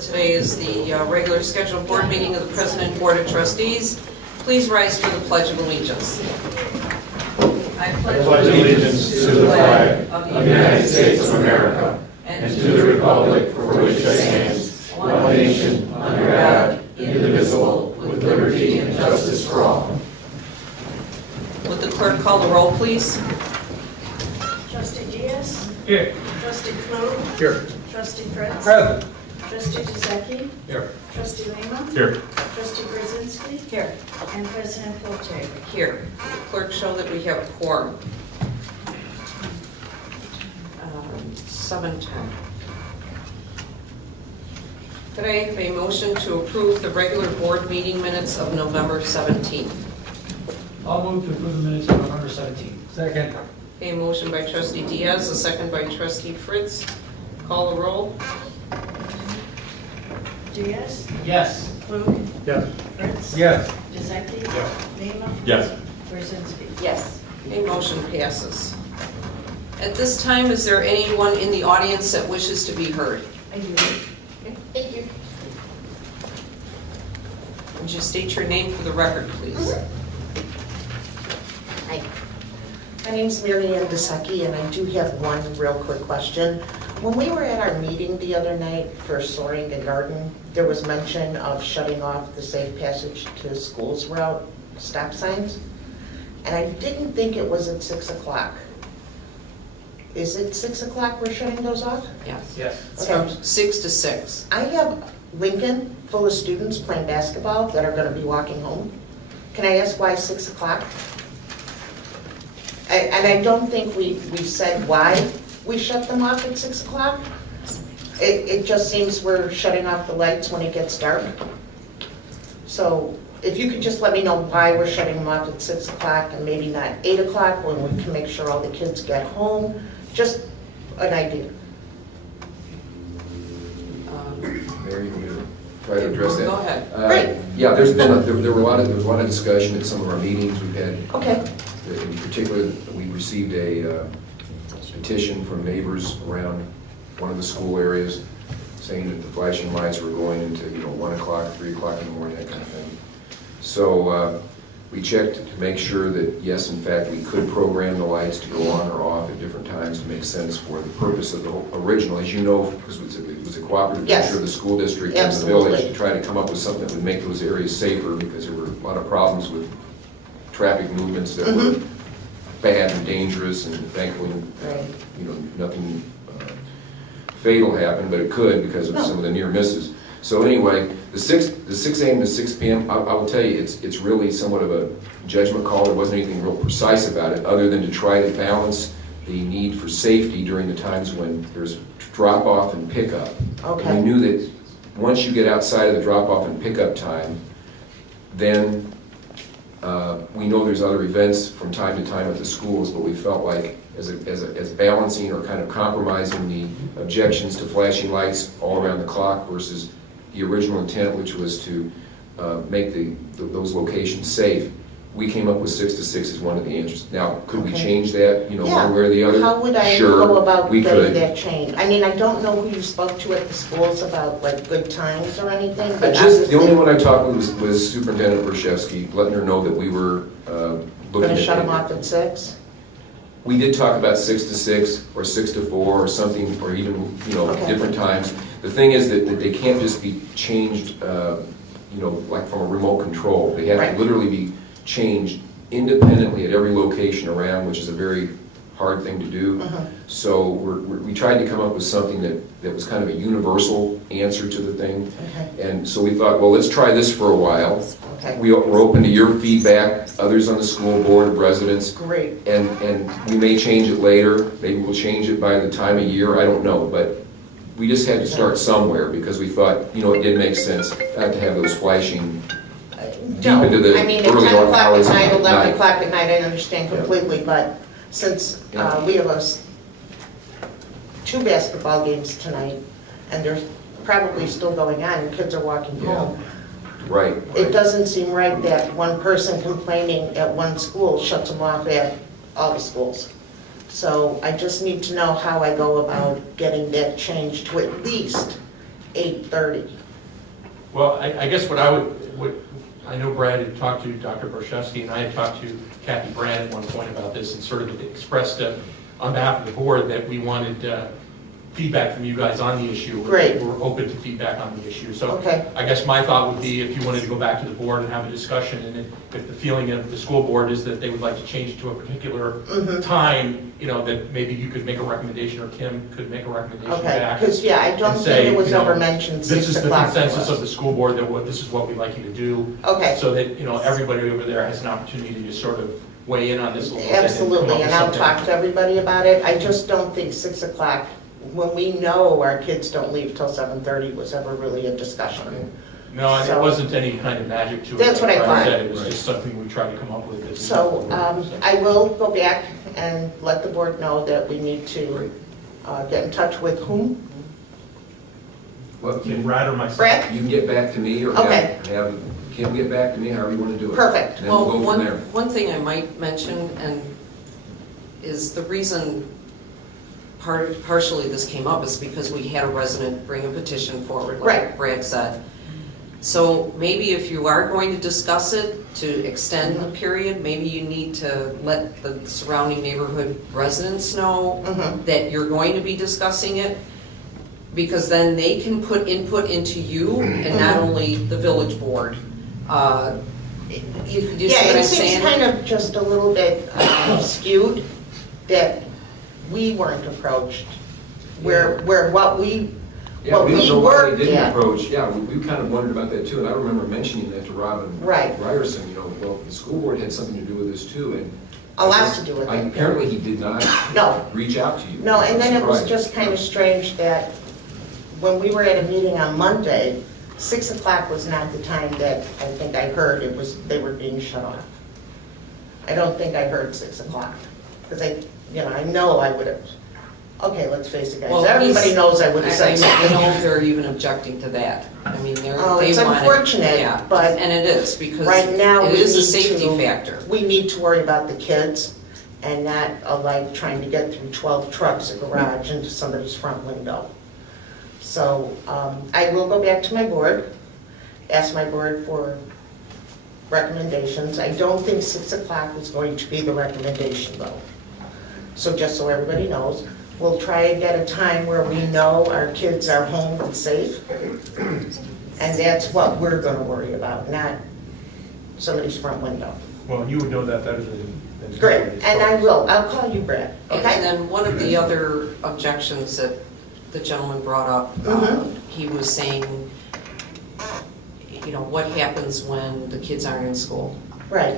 today is the regular scheduled board meeting of the President and Board of Trustees. Please rise for the Pledge of Allegiance. I pledge allegiance to the flag of the United States of America and to the republic for which it stands, one nation, under God, indivisible, with liberty and justice for all. Would the clerk call the roll, please? Trustee Diaz? Here. Trustee Klug? Here. Trustee Fritz? Present. Trustee Giuseppe? Here. Trustee Lima? Here. Trustee Brzezinski? Here. And President Polter. Here. The clerk show that we have a quorum. 7:10. Could I have a motion to approve the regular board meeting minutes of November 17th? I'll move to approve the minutes of November 17th. Second. A motion by Trustee Diaz, a second by Trustee Fritz. Call the roll. Diaz? Yes. Klug? Yes. Fritz? Yes. Giuseppe? Yes. Lima? Yes. Brzezinski? Yes. A motion passes. At this time, is there anyone in the audience that wishes to be heard? I do. Thank you. Would you state your name for the record, please? Hi. My name's Mary Ann DeSecchi, and I do have one real quick question. When we were at our meeting the other night for Soaring and Garden, there was mention of shutting off the Safe Passage to Schools route stop signs, and I didn't think it was at 6 o'clock. Is it 6 o'clock we're shutting those off? Yes. Yes. It's from 6 to 6. I have Lincoln full of students playing basketball that are gonna be walking home. Can I ask why 6 o'clock? And I don't think we said why we shut them off at 6 o'clock. It just seems we're shutting off the lights when it gets dark. So if you could just let me know why we're shutting them off at 6 o'clock and maybe not 8 o'clock when we can make sure all the kids get home, just an idea. Mary, you want to try to address that? Go ahead. Great. Yeah, there was a lot of discussion at some of our meetings we've had. Okay. In particular, we received a petition from neighbors around one of the school areas saying that the flashing lights were going into 1 o'clock, 3 o'clock in the morning, that kind of thing. So we checked to make sure that yes, in fact, we could program the lights to go on or off at different times to make sense for the purpose of the original, as you know, because it was a cooperative Yes. venture of the school district and the Absolutely. village to try to come up with something that would make those areas safer, because there were a lot of problems with traffic movements that were bad and dangerous, and thankfully, Right. nothing fatal happened, but it could because of some of the near misses. So anyway, the 6 a.m. to 6 p.m., I will tell you, it's really somewhat of a judgment call. There wasn't anything real precise about it, other than to try to balance the need for safety during the times when there's drop-off and pickup. Okay. And we knew that once you get outside of the drop-off and pickup time, then we know there's other events from time to time at the schools, but we felt like as balancing or kind of compromising the objections to flashing lights all around the clock versus the original intent, which was to make those locations safe, we came up with 6 to 6 as one of the answers. Now, could we Okay. change that, one way or the other? How would I Sure, go about we getting could. that change? I mean, I don't know who you spoke to at the schools about like good times or anything, but Just, the only obviously one I talked with was Superintendent Bershevsky, letting her know that we were looking gonna at... shut them off at 6? We did talk about 6 to 6 or 6 to 4 or something, or even, Okay. different times. The thing is that they can't just be changed, like from a remote control. They have Right. to literally be changed independently at every location around, which is a very hard thing to do. So we tried to come up with something that was kind of a universal answer to the thing. Okay. And so we thought, well, let's try this for a while. Okay. We're open to your feedback, others on the school board, residents. Great. And we may change it later, maybe we'll change it by the time of year, I don't know, but we just had to start somewhere, because we thought, it did make sense not to have those flashing deep No, into the I mean, at early 10 o'clock hours at of night, the 11 night. o'clock at night, I understand Yeah. completely, but since Yeah. we have two basketball games tonight, and they're probably still going on, and kids are walking Yeah. home, Right. it doesn't seem right that one person complaining at one school shuts them off at all the schools. So I just need to know how I go about getting that changed to at least 8:30. Well, I guess what I know Brad had talked to Dr. Borshevsky, and I had talked to Kathy Brand at one point about this, and sort of expressed on behalf of the board that we wanted feedback from you guys on the issue. Great. We're open to feedback on the issue. So Okay. I guess my thought would be if you wanted to go back to the board and have a discussion, and if the feeling of the school board is that they would like to change it to a particular time, that maybe you could make a recommendation, or Kim could make a recommendation Okay, back. because, yeah, I don't and think say, it was you know, ever mentioned 6 This is the o'clock to consensus us. of the school board, that this is what we'd like you to do. Okay. So that, everybody over there has an opportunity to sort of weigh in on this a little bit. come up Absolutely, with and I'll something. talk to everybody about it. I just don't think 6 o'clock, when we know our kids don't leave till 7:30, was ever really a discussion. No, and So- there wasn't any kind of magic to it. That's what I like thought. said, It was Right. just something we tried to come up with. So I will go back and let the board know that we need to get in touch with whom? Well, Brad or myself? Brad? you can get back to me, or Okay. have Kim get back to me, however you want to do it. Perfect. And then we'll Well, go from there. one thing I might mention, and is the reason partially this came up is because we had a resident bring a petition forward, Right. like Brad said. So maybe if you are going to discuss it, to extend the period, maybe you need to let the surrounding neighborhood residents know Mhm. that you're going to be discussing it, because then they can put input into you and not only the village board. You see Yeah, what it I'm seems saying? kind of just a little bit skewed that we weren't approached, where what we Yeah, we don't know why they worked didn't at. approach, we kind of wondered about that too, and I remember mentioning that to Robin Right. Ryerson, well, the school board had something to do with this too, and. A lot to do with it. Apparently he did not No, reach out to you. no, and then it was Surprised. just kind of strange that when we were at a meeting on Monday, 6 o'clock was not the time that I think I heard they were being shut off. I don't think I heard 6 o'clock, because I know I would have, okay, let's face it, Well, guys, everybody knows I would have said I something. don't know if they're even objecting to that. I mean, they Oh, want it. it's unfortunate, Yeah, but and it is, because right now, it we is a need safety to- factor. We need to worry about the kids and not like trying to get through 12 trucks, a garage into somebody's front window. So I will go back to my board, ask my board for recommendations. I don't think 6 o'clock is going to be the recommendation though. So just so everybody knows, we'll try and get a time where we know our kids are home and safe. And that's what we're gonna worry about, not somebody's front window. Well, you would know that better than. Great, and I'll call you, Brad, And okay? then one of the other objections that the gentleman brought up, he was saying, what happens when the kids aren't in school? Right,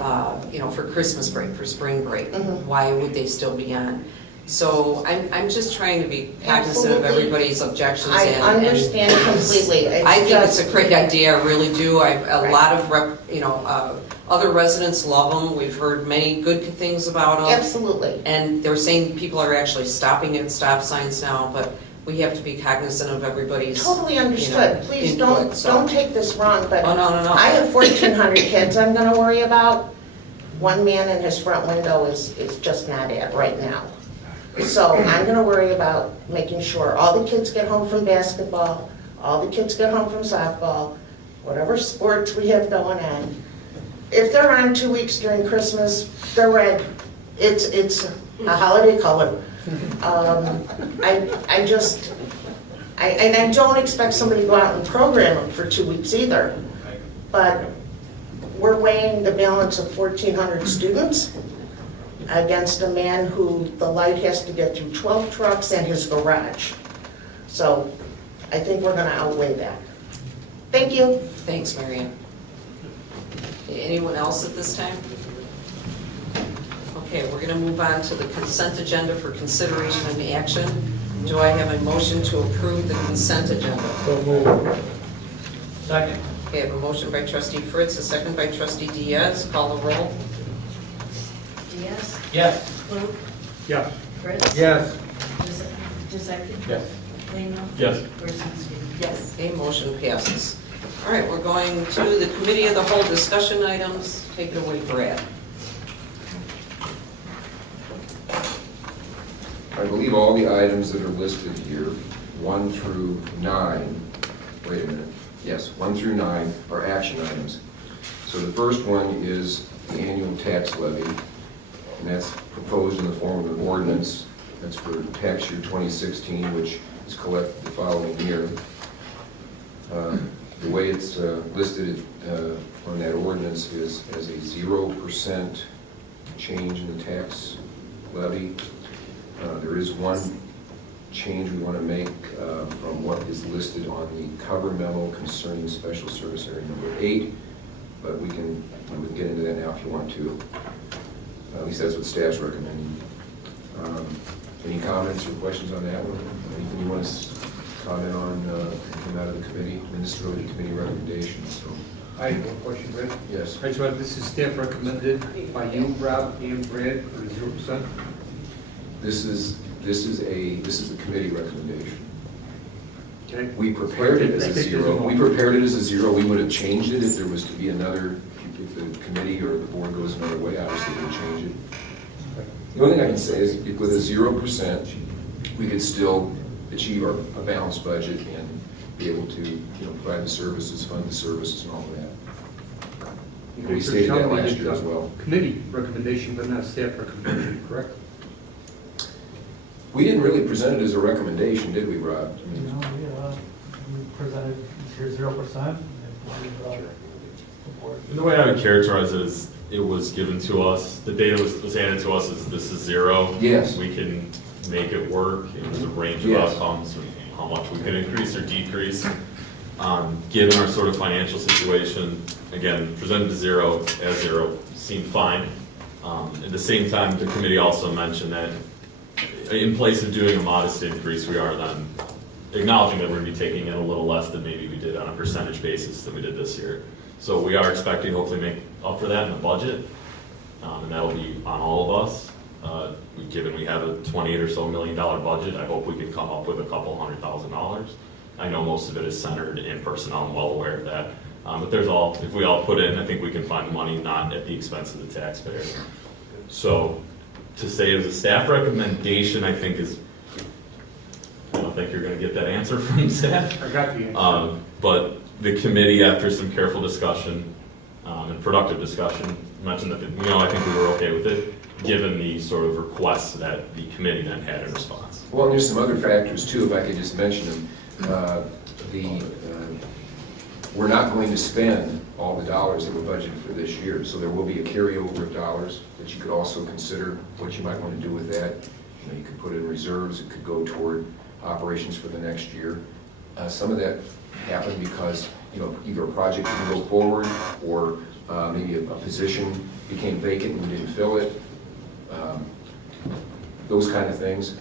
For Christmas break, for spring break, Mhm. why would they still be on? So I'm just trying to be cognizant of Absolutely. everybody's objections. I and- understand completely. I think it's a great idea, I really do. A Right. lot of other residents love them. We've heard many good things about them. Absolutely. And they're saying people are actually stopping at stop signs now, but we have to be cognizant of everybody's. Totally understood. Please input, so- don't take this wrong, but Oh, no. I have 1,400 kids I'm gonna worry about. One man in his front window is just not it right now. So I'm gonna worry about making sure all the kids get home from basketball, all the kids get home from softball, whatever sports we have going on. If they're on 2 weeks during Christmas, they're red. It's a holiday color. I don't expect somebody to go out and program them for 2 weeks either. But we're weighing the balance of 1,400 students against a man who the light has to get through 12 trucks and his garage. So I think we're gonna outweigh that. Thank you. Thanks, Marianne. Anyone else at this time? Okay, we're gonna move on to the consent agenda for consideration and action. Do I have a motion to approve the consent agenda? Second. Okay, I have a motion by trustee Fritz, a second by trustee Diaz. Call the roll. Diaz, Yes. Klug, Yeah. Fritz. Yes. Giuseppe. Yes. Lehman. Yes. Kuzinski. Yes. Okay, motion passes. All right, we're going to the committee of the whole discussion items. Take it away, Brad. I believe all the items that are listed here, 1 through 9, Yes, 1 through 9 are action items. So the first one is the annual tax levy, and that's proposed in the form of an ordinance. That's for tax year 2016, which is collected the following year. The way it's listed on that ordinance is as a 0% change in the tax levy. There is one change we want to make from what is listed on the cover memo concerning special service area number 8, but we can get into that now if you want to. At least that's what staff's recommending. Any comments or questions on that one? Anything you want to comment on that came out of the committee? I mean, this is really the committee recommendation, so. I have one question, Brad. Yes. I just want, this is staff recommended by you, Rob, and Brad, for 0%? This is the committee recommendation. Okay. We prepared it as a 0. We prepared it as a 0. We would have changed it if there was to be another, if the committee or the board goes another way, obviously we'll change it. The only thing I can say is with a 0%, we could still achieve a balanced budget and be able to, provide the services, fund the services and all of that. We stated that last year as well. Committee recommendation, but not staff recommendation, correct? We didn't really present it as a recommendation, did we, Rob? I mean, We presented here 0%. The way I would characterize it is it was given to us, the data was handed to us as this is 0. Yes. We can make it work. It was a range of Yes. outcomes of how much we could increase or decrease. Given our sort of financial situation, again, presented to 0 as 0 seemed fine. At the same time, the committee also mentioned that in place of doing a modest increase, we are then acknowledging that we're going to be taking in a little less than maybe we did on a percentage basis than we did this year. So we are expecting hopefully make up for that in the budget, and that will be on all of us. Given we have a $28 or so million budget, I hope we can come up with a couple $100,000. I know most of it is centered in personnel. I'm well aware of that. But if we all put in, I think we can find money not at the expense of the taxpayer. So to say it was a staff recommendation, I think is, I don't think you're going to get that answer from staff. I got the answer. But the committee, after some careful discussion and productive discussion, mentioned that, I think we were okay with it, given the sort of requests that the committee then had in response. Well, there's some other factors too, if I could just mention them. We're not going to spend all the dollars that we're budgeted for this year, so there will be a carryover of dollars that you could also consider what you might want to do with that. You could put it in reserves, it could go toward operations for the next year. Some of that happened because, either a project didn't go forward or maybe a position became vacant and we didn't fill it. Those kind of things.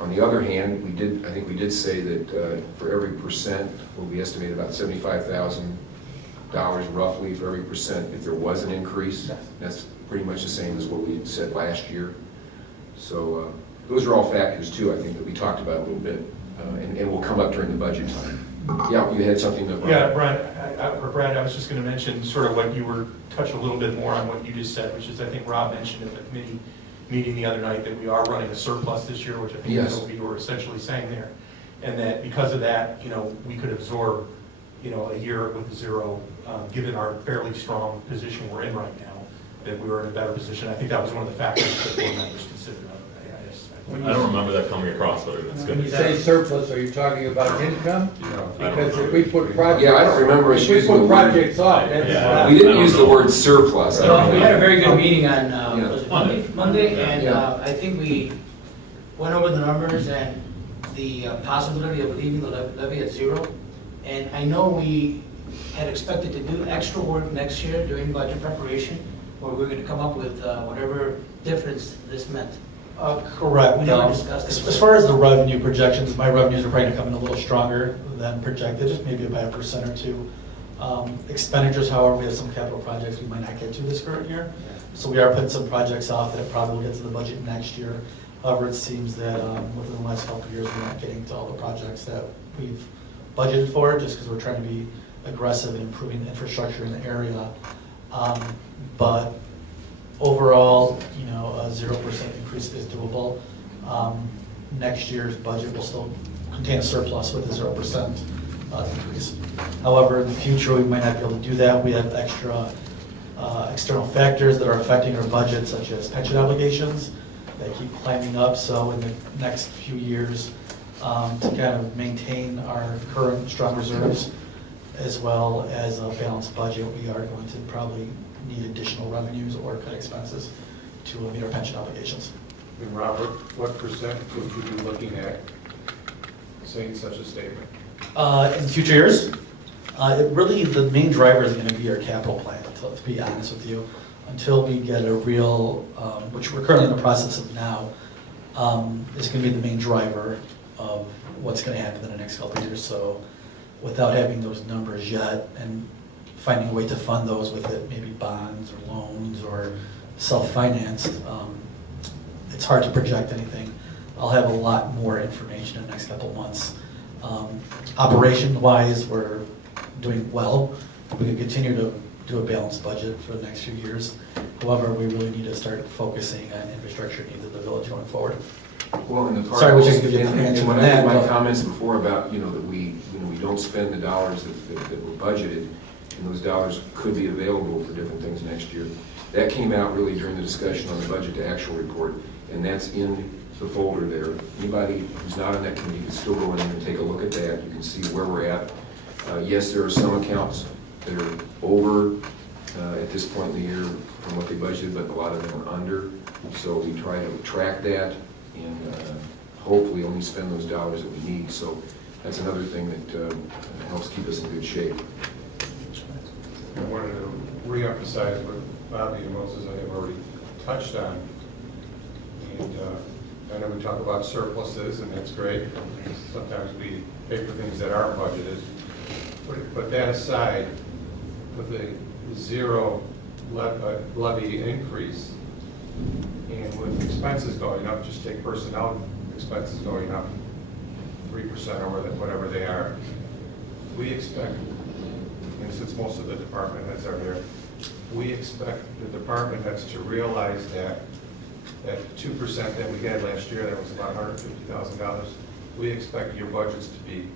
On the other hand, I think we did say that for every percent, we estimate about $75,000 roughly for every percent if there was an increase. That's pretty much the same as what we said last year. So those are all factors too, I think, that we talked about a little bit and will come up during the budget time. Yeah, you had something to... Yeah, Brad, I was just going to mention sort of what you were, touch a little bit more on what you just said, which is I think Rob mentioned at the committee meeting the other night that we are running a surplus this year, which I think is what we were essentially saying there. And that because of that, we could absorb, a year with 0, given our fairly strong position we're in right now, that we were in a better position. I think that was one of the factors that board members considered. I don't remember that coming across, but it's When good. you say surplus, are you talking about income? Because if we put projects... Yeah, I don't remember us If we using the put word... projects off, that's... Yeah. We didn't use the word surplus. I don't Well, we know. had a very good meeting on, Yeah. was it Monday, and I think we went over the numbers and the possibility of leaving the levy at 0. And I know we had expected to do extra work next year during budget preparation, where we're going to come up with whatever difference this meant. Correct. We never discussed it. As far as the revenue projections, my revenues are probably going to come in a little stronger than projected, just maybe by 1% or 2%. Expenditures, however, we have some capital projects we might not get to this current year. So we are putting some projects off that probably will get to the budget next year. However, it seems that within the last couple of years, we're not getting to all the projects that we've budgeted for, just because we're trying to be aggressive in improving the infrastructure in the area. But overall, a 0% increase is doable. Next year's budget will still contain a surplus with a 0% increase. However, in the future, we might not be able to do that. We have extra external factors that are affecting our budget, such as pension obligations that keep climbing up. So in the next few years, to kind of maintain our current strong reserves, as well as a balanced budget, we are going to probably need additional revenues or cut expenses to meet our pension obligations. And Robert, what percent would you be looking at saying such a statement? In future years, really the main driver is going to be our capital plan, to be honest with you. Until we get a real, which we're currently in the process of now, is going to be the main driver of what's going to happen in the next couple of years. So without having those numbers yet and finding a way to fund those with it, maybe bonds or loans or self-financed, it's hard to project anything. I'll have a lot more information in the next couple of months. Operation-wise, we're doing well. We can continue to do a balanced budget for the next few years. However, we really need to start focusing on infrastructure needs of the village going forward. Well, in the part, Sorry, we should give you an and answer when on I made that, my but- comments before about, that we don't spend the dollars that were budgeted, and those dollars could be available for different things next year. That came out really during the discussion on the budget to actual report, and that's in the folder there. Anybody who's not on that committee can still go in and take a look at that. You can see where we're at. Yes, there are some accounts that are over at this point in the year from what they budgeted, but a lot of them are under. So we try to track that and hopefully only spend those dollars that we need. So that's another thing that helps keep us in good shape. I wanted to reemphasize what Bobby and Moses I have already touched on. And I know we talk about surpluses, and that's great. Sometimes we pay for things that aren't budgeted. But that aside, with a zero levy increase, and with expenses going up, just take personnel expenses going up 3% or whatever they are, we expect, and since most of the department heads are here, we expect the department heads to realize that 2% that we had last year, that was about $150,000. We expect your budgets to be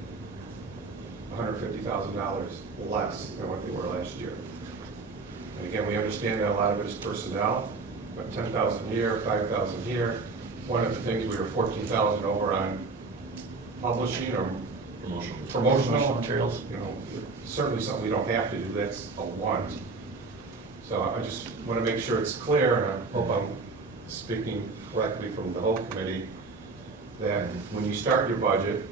$150,000 less than what they were last year. And again, we understand that a lot of it is personnel, but 10,000 here, 5,000 here. One of the things, we were 14,000 over on publishing or promotional Materials. Certainly something we don't have to do, that's a want. So I just want to make sure it's clear, and I hope I'm speaking correctly from the whole committee, that when you start your budget,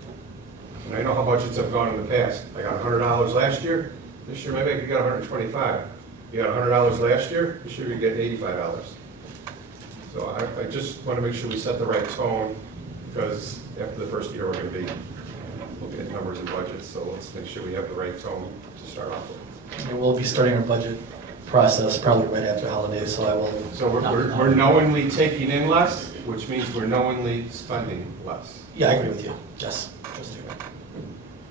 and I know how budgets have gone in the past, I got $100 last year, this year maybe I could get $125. You got $100 last year, this year you get $85. So I just want to make sure we set the right tone, because after the first year, we're going to be looking at numbers and budgets, so let's make sure we have the right tone to start off with. And we'll be starting our budget process probably right after holidays, so I will. So we're knowingly taking in less, which means we're knowingly spending less. Yeah, I agree with you. Yes. Just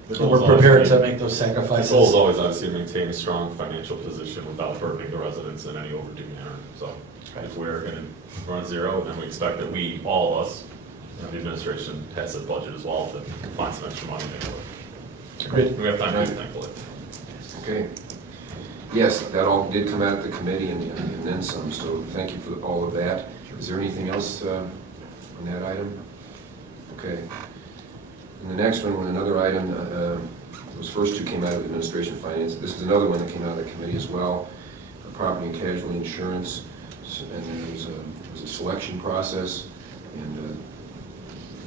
The so goal we're is always prepared to- to make those The sacrifices. goal is always obviously to maintain a strong financial position without burdening the residents in any overdue manner. So if we're going to run zero, then we expect that we, all of us, the administration, has a budget as well to find some extra money to do it. Agreed. We have time to do it, thankfully. Okay. Yes, that all did come out of the committee and then some, so thank you for all of that. Is there anything else on that item? Okay. And the next one, another item, those first two came out of administration finance. This is another one that came out of the committee as well, property and casualty insurance. And then there was a selection process, and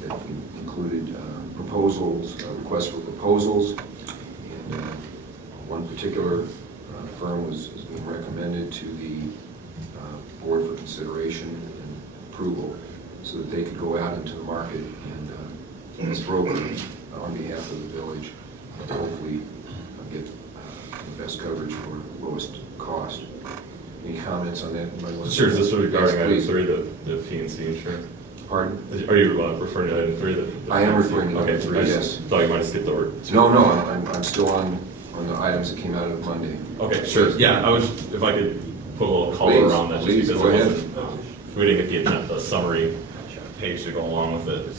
that included proposals, requests for proposals, and one particular firm is being recommended to the board for consideration and approval, so that they could go out into the market and as broker on behalf of the village, hopefully get the best coverage for lowest cost. Any comments on that? Anybody want to- Sure, is this regarding Yes, item please. 3, the P&C insurance? Pardon? Are you referring to item 3? I am referring to item 3, I yes. just thought you might have skipped over. No, I'm still on the items that came out of Monday. Okay, sure. Yeah, I was, if I could put a little color Please, around that, just please, because go it ahead. wasn't, we didn't get the agenda, the summary page to go along with it.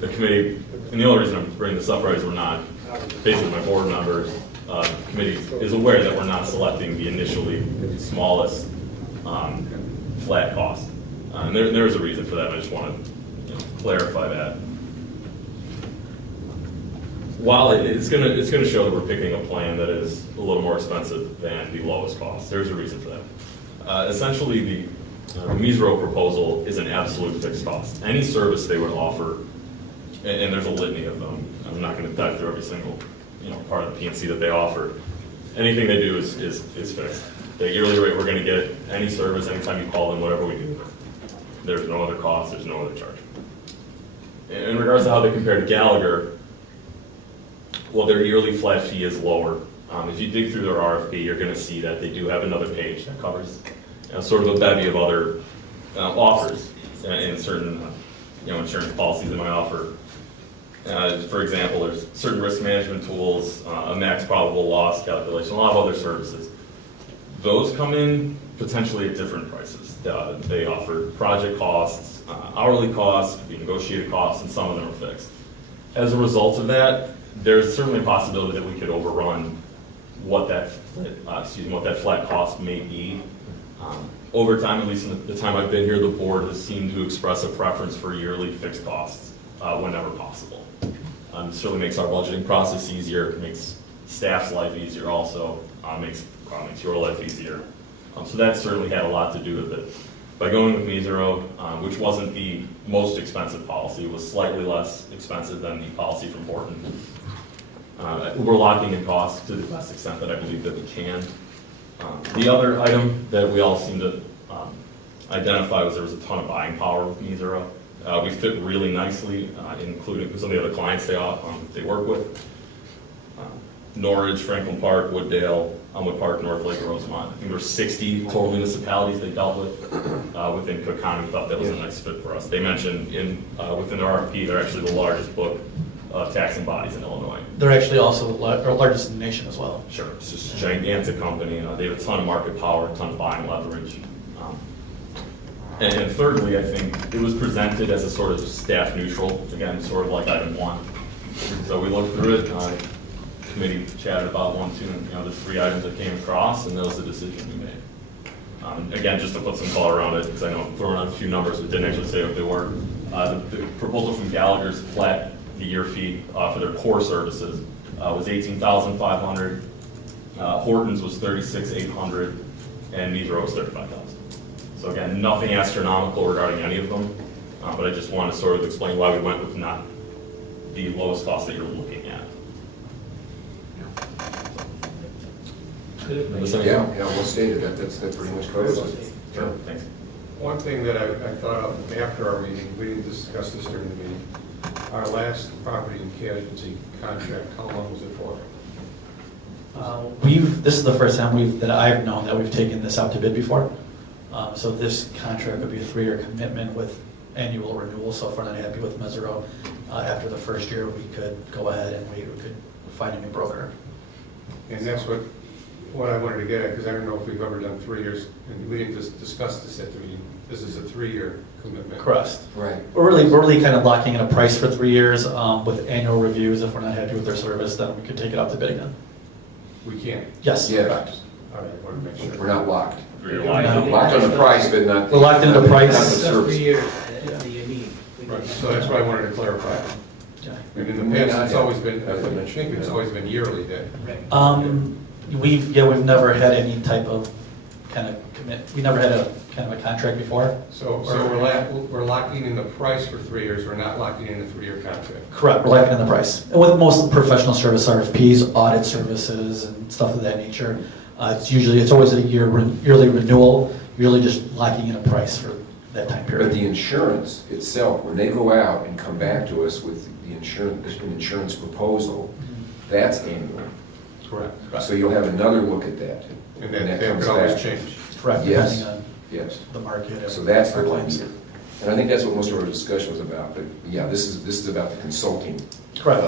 The committee, and the only reason I'm bringing this up, right, is we're not basically my board members, committee is aware that we're not selecting the initially smallest flat cost. And there's a reason for that. I just want to clarify that. While it's gonna show that we're picking a plan that is a little more expensive than the lowest cost, there's a reason for that. Essentially, the Misro proposal is an absolute fixed cost. Any service they would offer, and there's a litany of them. I'm not going to dive through every single part of the PNC that they offer. Anything they do is fixed. The yearly rate we're going to get, any service, anytime you call them, whatever we do, there's no other cost, there's no other charge. In regards to how they compare to Gallagher, well, their yearly flat fee is lower. If you dig through their RFP, you're going to see that they do have another page that covers sort of a bevy of other offers in certain insurance policies they might offer. For example, there's certain risk management tools, a max probable loss calculation, a lot of other services. Those come in potentially at different prices. They offer project costs, hourly costs, could be negotiated costs, and some of them are fixed. As a result of that, there's certainly a possibility that we could overrun what that flat cost may be. Over time, at least in the time I've been here, the board has seemed to express a preference for yearly fixed costs whenever possible. Certainly makes our budgeting process easier, makes staff's life easier also, makes your life easier. So that certainly had a lot to do with it. By going with Misro, which wasn't the most expensive policy, it was slightly less expensive than the policy from Horton. We're locking in costs to the best extent that I believe that we can. The other item that we all seem to identify was there was a ton of buying power with Misro. We fit really nicely, including some of the other clients they work with. Norridge, Franklin Park, Wooddale, Elmwood Park, North Lake, Rosemont. I think there were 60 total municipalities they dealt with within Cook County. We thought that was a nice fit for us. They mentioned within their RFP, they're actually the largest book of taxing bodies in Illinois. They're actually also our largest in the nation as well. Sure, it's just a gigantic company. They have a ton of market power, a ton of buying leverage. And thirdly, I think it was presented as a sort of staff neutral, again, sort of like item one. So we looked through it, committee chatted about 1, 2, and the 3 items that came across, and that was the decision we made. Again, just to put some color around it, because I know I'm throwing out a few numbers, but didn't actually say what they were. The proposal from Gallagher's flat the year fee for their core services was $18,500. Horton's was $36,800, and Misro was $35,000. So again, nothing astronomical regarding any of them, but I just want to sort of explain why we went with not the lowest cost that you're looking at. Yeah, well stated, that pretty much covers it. Sure, thanks. One thing that I thought of after our meeting, we didn't discuss this during the meeting, our last property and casualty contract, how long was it for? This is the first time that I've known that we've taken this out to bid before. So this contract would be a 3-year commitment with annual renewal. So if we're not happy with Misro, after the first year, we could go ahead and we could find a new broker. And that's what I wanted to get at, because I don't know if we've ever done 3 years, and we didn't discuss this at the meeting. This is a 3-year commitment. Correct. Right. We're really kind of locking in a price for 3 years with annual reviews. If we're not happy with their service, then we could take it out to bid again. We can't. Yes. Yeah. Correct. All right, I want to make sure. We're not locked. You're No. Locked on the price, but not. We're locked into the price. Not the That's service. 3 years that you need. Right, so that's what I wanted to clarify. Yeah. And in the May not past, it's have, always been, as I I mentioned, think it's always been yearly then. We've never had any type of kind of commit. We never had a kind of a contract before. So we're locking in the price for 3 years, we're not locking in the 3-year contract. Correct. We're locking in the price. And with most professional service RFPs, audit services, and stuff of that nature, it's always a yearly renewal. You're really just locking in a price for that time period. But the insurance itself, when they go out and come back to us with the insurance proposal, that's annual. Correct. So you'll have another look at that. And when that comes could always back. change. Correct. Yes. Depending on Yes. the market. So that's the our one claims. year. And I think that's what most of our discussion was about. But yeah, this is about the consulting. Correct.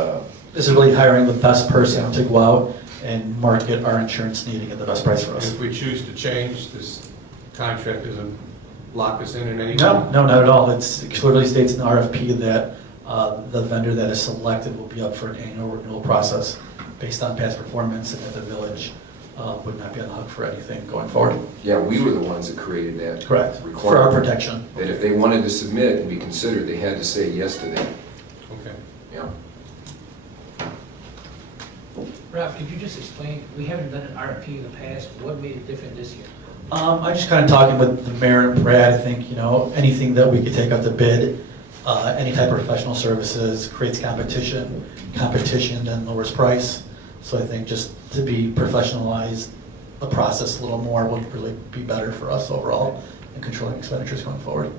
This is really hiring the best person to go out and market our insurance need and get the best price for us. If we choose to change, this contract doesn't lock us in any way? No, not at all. It clearly states in the RFP that The vendor that is selected will be up for an annual renewal process based on past performance, and that the village would not be on the hook for anything going forward. Yeah, we were the ones that created that. Correct, for our requirement. protection. That if they wanted to submit and be considered, they had to say yes to that. Okay. Yeah. Rob, could you just explain, we haven't done an RFP in the past, what made it different this year? I just kind of talking with the mayor and Brad, I think, anything that we could take out the bid, any type of professional services creates competition then lowers price. So I think just to be professionalized, the process a little more would really be better for us overall in controlling expenditures going forward.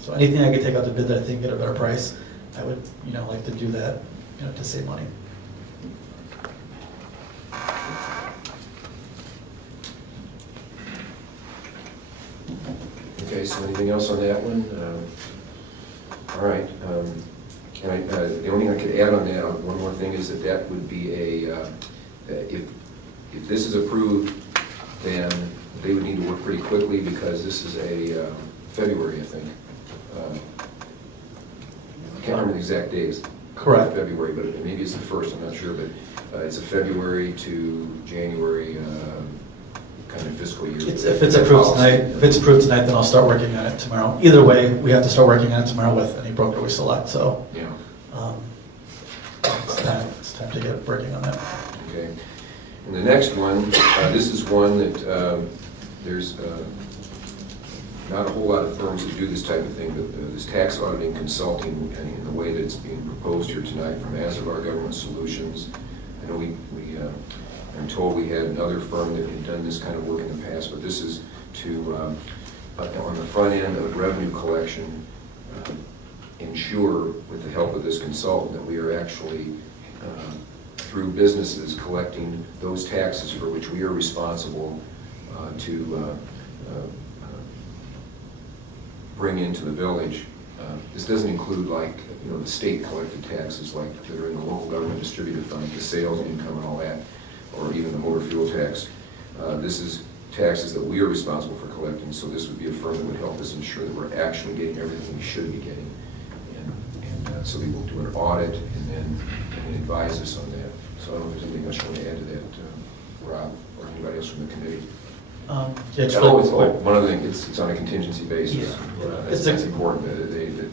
So anything I could take out the bid that I think get a better price, I would, like to do that, to save money. Okay, so anything else on that one? All right. And the only thing I could add on that, one more thing, is that would be if this is approved, then they would need to work pretty quickly, because this is a February, I think. I can't remember the exact days. Correct. February, but maybe it's the 1st, I'm not sure, but it's a February to January kind of fiscal year. If it's approved tonight, then I'll start working on it tomorrow. Either way, we have to start working on it tomorrow with any broker we select, so. Yeah. It's time to get working on that. Okay. And the next one, this is one that there's not a whole lot of firms that do this type of thing, but this tax auditing consulting, and in the way that it's being proposed here tonight from Azavar Government Solutions. I know I'm told we had another firm that had done this kind of work in the past, but this is to, on the front end of revenue collection, ensure, with the help of this consultant, that we are actually, through businesses, collecting those taxes for which we are responsible to bring into the village. This doesn't include, like, the state collected taxes, like that are in the local government distributed fund, the sales income and all that, or even the motor fuel tax. This is taxes that we are responsible for collecting, so this would be a firm that would help us ensure that we're actually getting everything we should be getting. And so we will do an audit and then advise us on that. So I don't know if there's anything else you want to add to that, Rob, or anybody else from the committee. One other thing, it's on a contingency basis. That's important.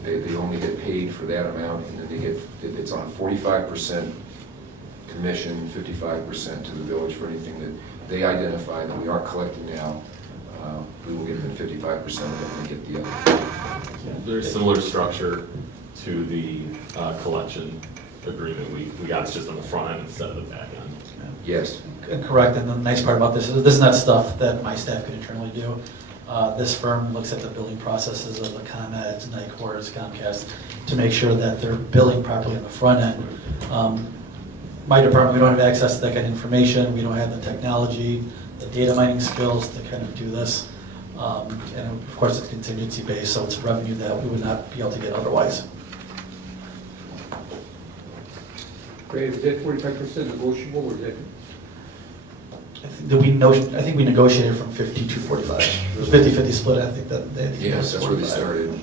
They only get paid for that amount, and then it's on a 45% commission, 55% to the village for anything that they identify that we aren't collecting now. We will give them 55% of it and get the other. Very similar structure to the collection agreement we got. It's just on the front end instead of the back end. Yes. Correct, and the nice part about this is not stuff that my staff can internally do. This firm looks at the billing processes of the ComEd, NICORs, Comcast, to make sure that they're billing properly on the front end. My department, we don't have access to that kind of information. We don't have the technology, the data mining skills to kind of do this. And of course, it's contingency based, so it's revenue that we would not be able to get otherwise. Great, is that 45% negotiable, or is that? I think we negotiated from 50 to 45. It was 50-50 split, I think that they. Yes, that's where they 45. started.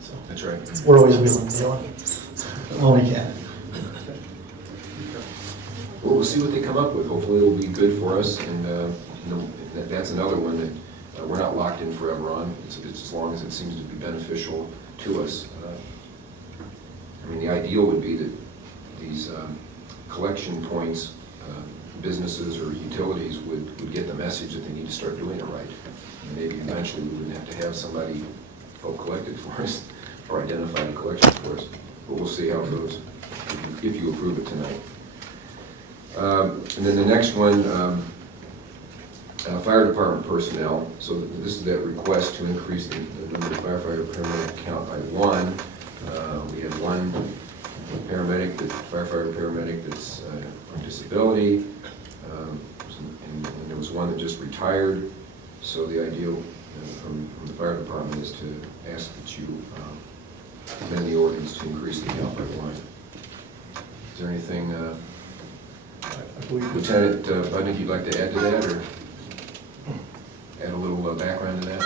So That's right. we're always willing to deal when we can. Well, we'll see what they come up with. Hopefully it'll be good for us, and that's another one that we're not locked in forever on. It's as long as it seems to be beneficial to us. I mean, the ideal would be that these collection points, businesses or utilities would get the message that they need to start doing it right. And maybe eventually we wouldn't have to have somebody help collect it for us or identify the collection for us. But we'll see how it goes if you approve it tonight. And then the next one, fire department personnel. So this is that request to increase the number of firefighter paramedic count by one. We had one firefighter paramedic that's on disability, and there was one that just retired. So the ideal from the fire department is to ask that you amend the ordinance to increase the count by one. Is there anything, Lieutenant Budnick, you'd like to add to that, or add a little background to that?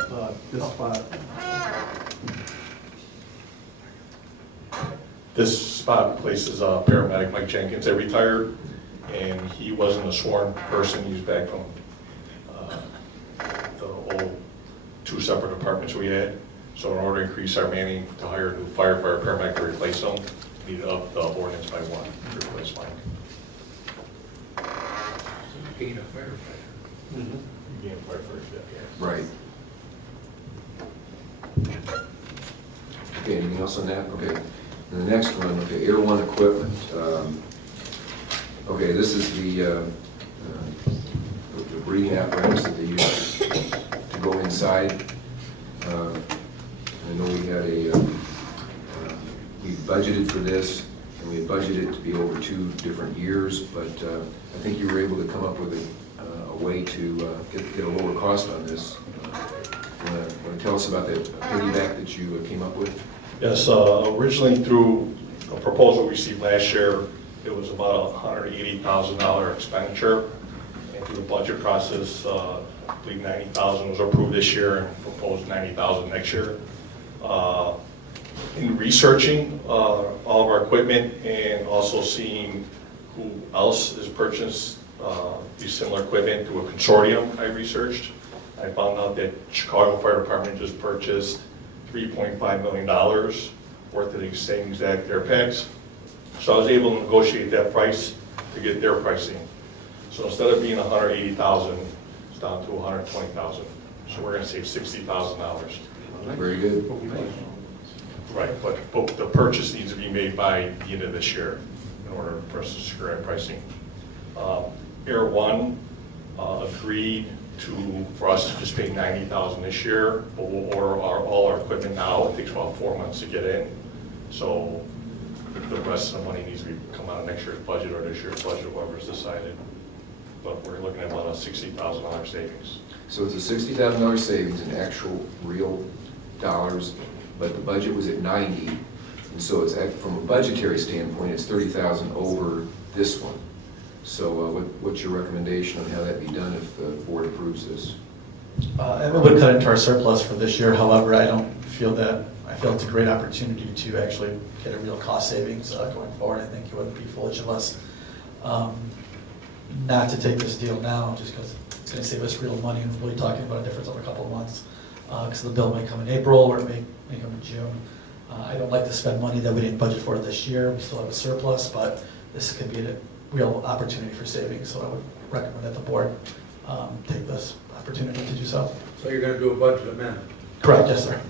This spot places paramedic Mike Jenkins. They retired, and he wasn't a sworn person. He was back from the old 2 separate departments we had. So in order to increase our manning to hire a new firefighter paramedic to replace him, we needed up the ordinance by 1 to replace Mike. Being a firefighter. Being a firefighter, yeah. Right. Okay, anything else on that? Okay. And the next one, okay, Air One equipment. Okay, this is the breathing apparatus that they use to go inside. I know we had we budgeted for this, and we had budgeted to be over 2 different years, but I think you were able to come up with a way to get a lower cost on this. Want to tell us about the piggyback that you came up with? Yes, originally through a proposal we received last year, it was about a $180,000 expenditure. And through the budget process, I believe $90,000 was approved this year and proposed $90,000 next year. In researching all of our equipment and also seeing who else has purchased these similar equipment through a consortium I researched, I found out that Chicago Fire Department just purchased $3.5 million worth of these same exact air packs. So I was able to negotiate that price to get their pricing. So instead of being $180,000, it's down to $120,000. So we're going to save $60,000. Very good. Right, but the purchase needs to be made by the end of this year in order for us to secure our pricing. Air One agreed for us to just pay $90,000 this year, but we'll order all our equipment now. It takes about 4 months to get in. So the rest of the money needs to come out of next year's budget or this year's budget, whatever's decided. But we're looking at about a $60,000 savings. So it's a $60,000 savings in actual real dollars, but the budget was at 90, and so it's from a budgetary standpoint, it's 30,000 over this one. So what's your recommendation on how that be done if the board approves this? It would cut into our surplus for this year. However, I feel it's a great opportunity to actually get a real cost savings going forward. I think it would be foolish of us not to take this deal now, just because it's going to save us real money, and we'll be talking about a difference over a couple of months. Because the bill may come in April or it may come in June. I don't like to spend money that we didn't budget for this year. We still have a surplus, but this could be a real opportunity for savings. So I would recommend that the board take this opportunity to do so. So you're gonna do a budget amendment? Correct, yes, sir.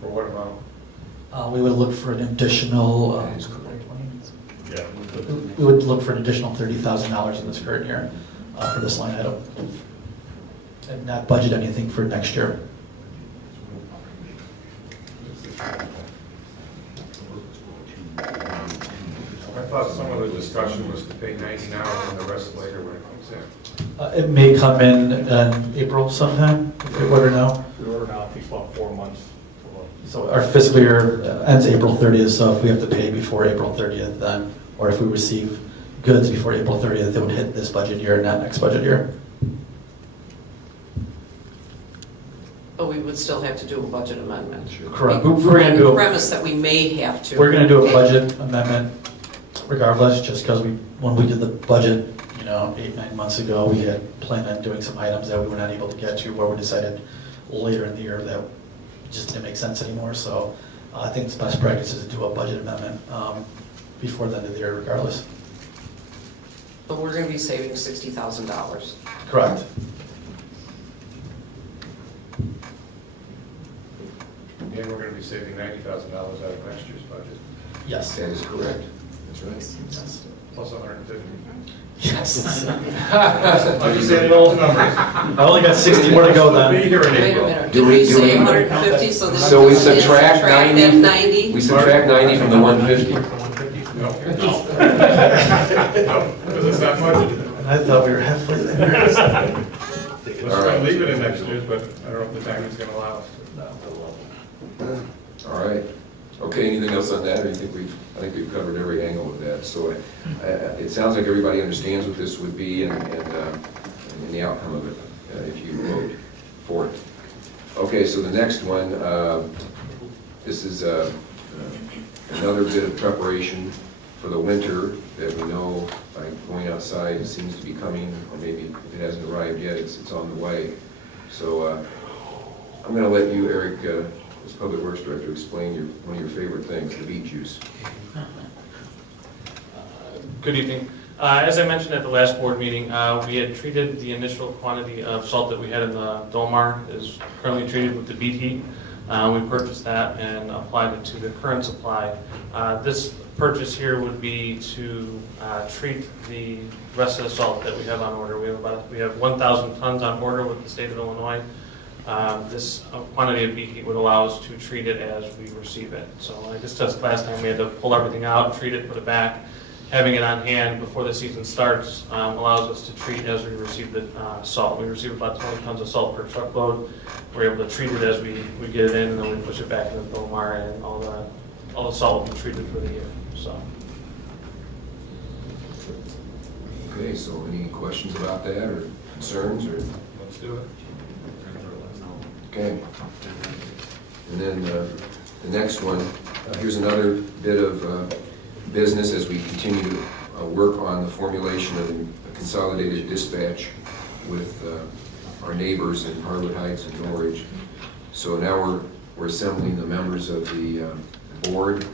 For what amount? We would look for an additional, Yeah. we would look for an additional $30,000 in this current year for this line item, and not budget anything for next year. I thought some of the discussion was to pay 90 now and the rest later when it comes in. It may come in April sometime, if we order now. We order now, it takes about 4 months. So our fiscal year ends April 30th, so if we have to pay before April 30th, then, or if we receive goods before April 30th, it would hit this budget year, not next budget year. But we would still have to do a budget amendment. Correct. We're going to do The premise that we may have to. We're going to do a budget amendment regardless, just because when we did the budget, 8-9 months ago, we had planned on doing some items that we were not able to get to, where we decided later in the year that just didn't make sense anymore. So I think it's best practice is to do a budget amendment before the end of the year regardless. But we're going to be saving $60,000. Correct. And we're gonna be saving $90,000 out of next year's budget, Yes. That is correct. That's right. Yes. plus 150. Yes. I'm just saying those numbers. I only got 60 more to go Be then. here in Wait a April. minute, Do did we- we do say we- 150, so this So we is subtract that 90? 90? We subtract 90 from the 150. No. Because it's not budgeted. And I thought we were halfway there. Let's All right. leave it in next year's, but I don't know if the timing's gonna allow us. All right. Okay, anything else on that, or you think I think we've covered every angle of that. So it sounds like everybody understands what this would be and the outcome of it, if you vote for it. Okay, so the next one, this is Another bit of preparation for the winter that we know by going outside it seems to be coming, or maybe if it hasn't arrived yet, it's on the way. So I'm going to let you, Eric, as Public Works Director, explain one of your favorite things, the beet juice. Good evening. As I mentioned at the last board meeting, we had treated the initial quantity of salt that we had in the Dolmar is currently treated with the beet heat. We purchased that and applied it to the current supply. This purchase here would be to treat the rest of the salt that we have on order. We have 1,000 tons on order with the state of Illinois. This quantity of beet heat would allow us to treat it as we receive it. So I discussed last time, we had to pull everything out, treat it, put it back. Having it on hand before the season starts allows us to treat as we receive the salt. We receive about 20 tons of salt per truckload. We're able to treat it as we get it in, and then we push it back into the Dolmar, and all the salt will be treated for the year. So. Okay, so any questions about that or concerns or? Let's do it. Okay. And then the next one, here's another bit of business as we continue to work on the formulation of a consolidated dispatch with our neighbors in Harwood Heights and Norwich. So now we're assembling the members of the board.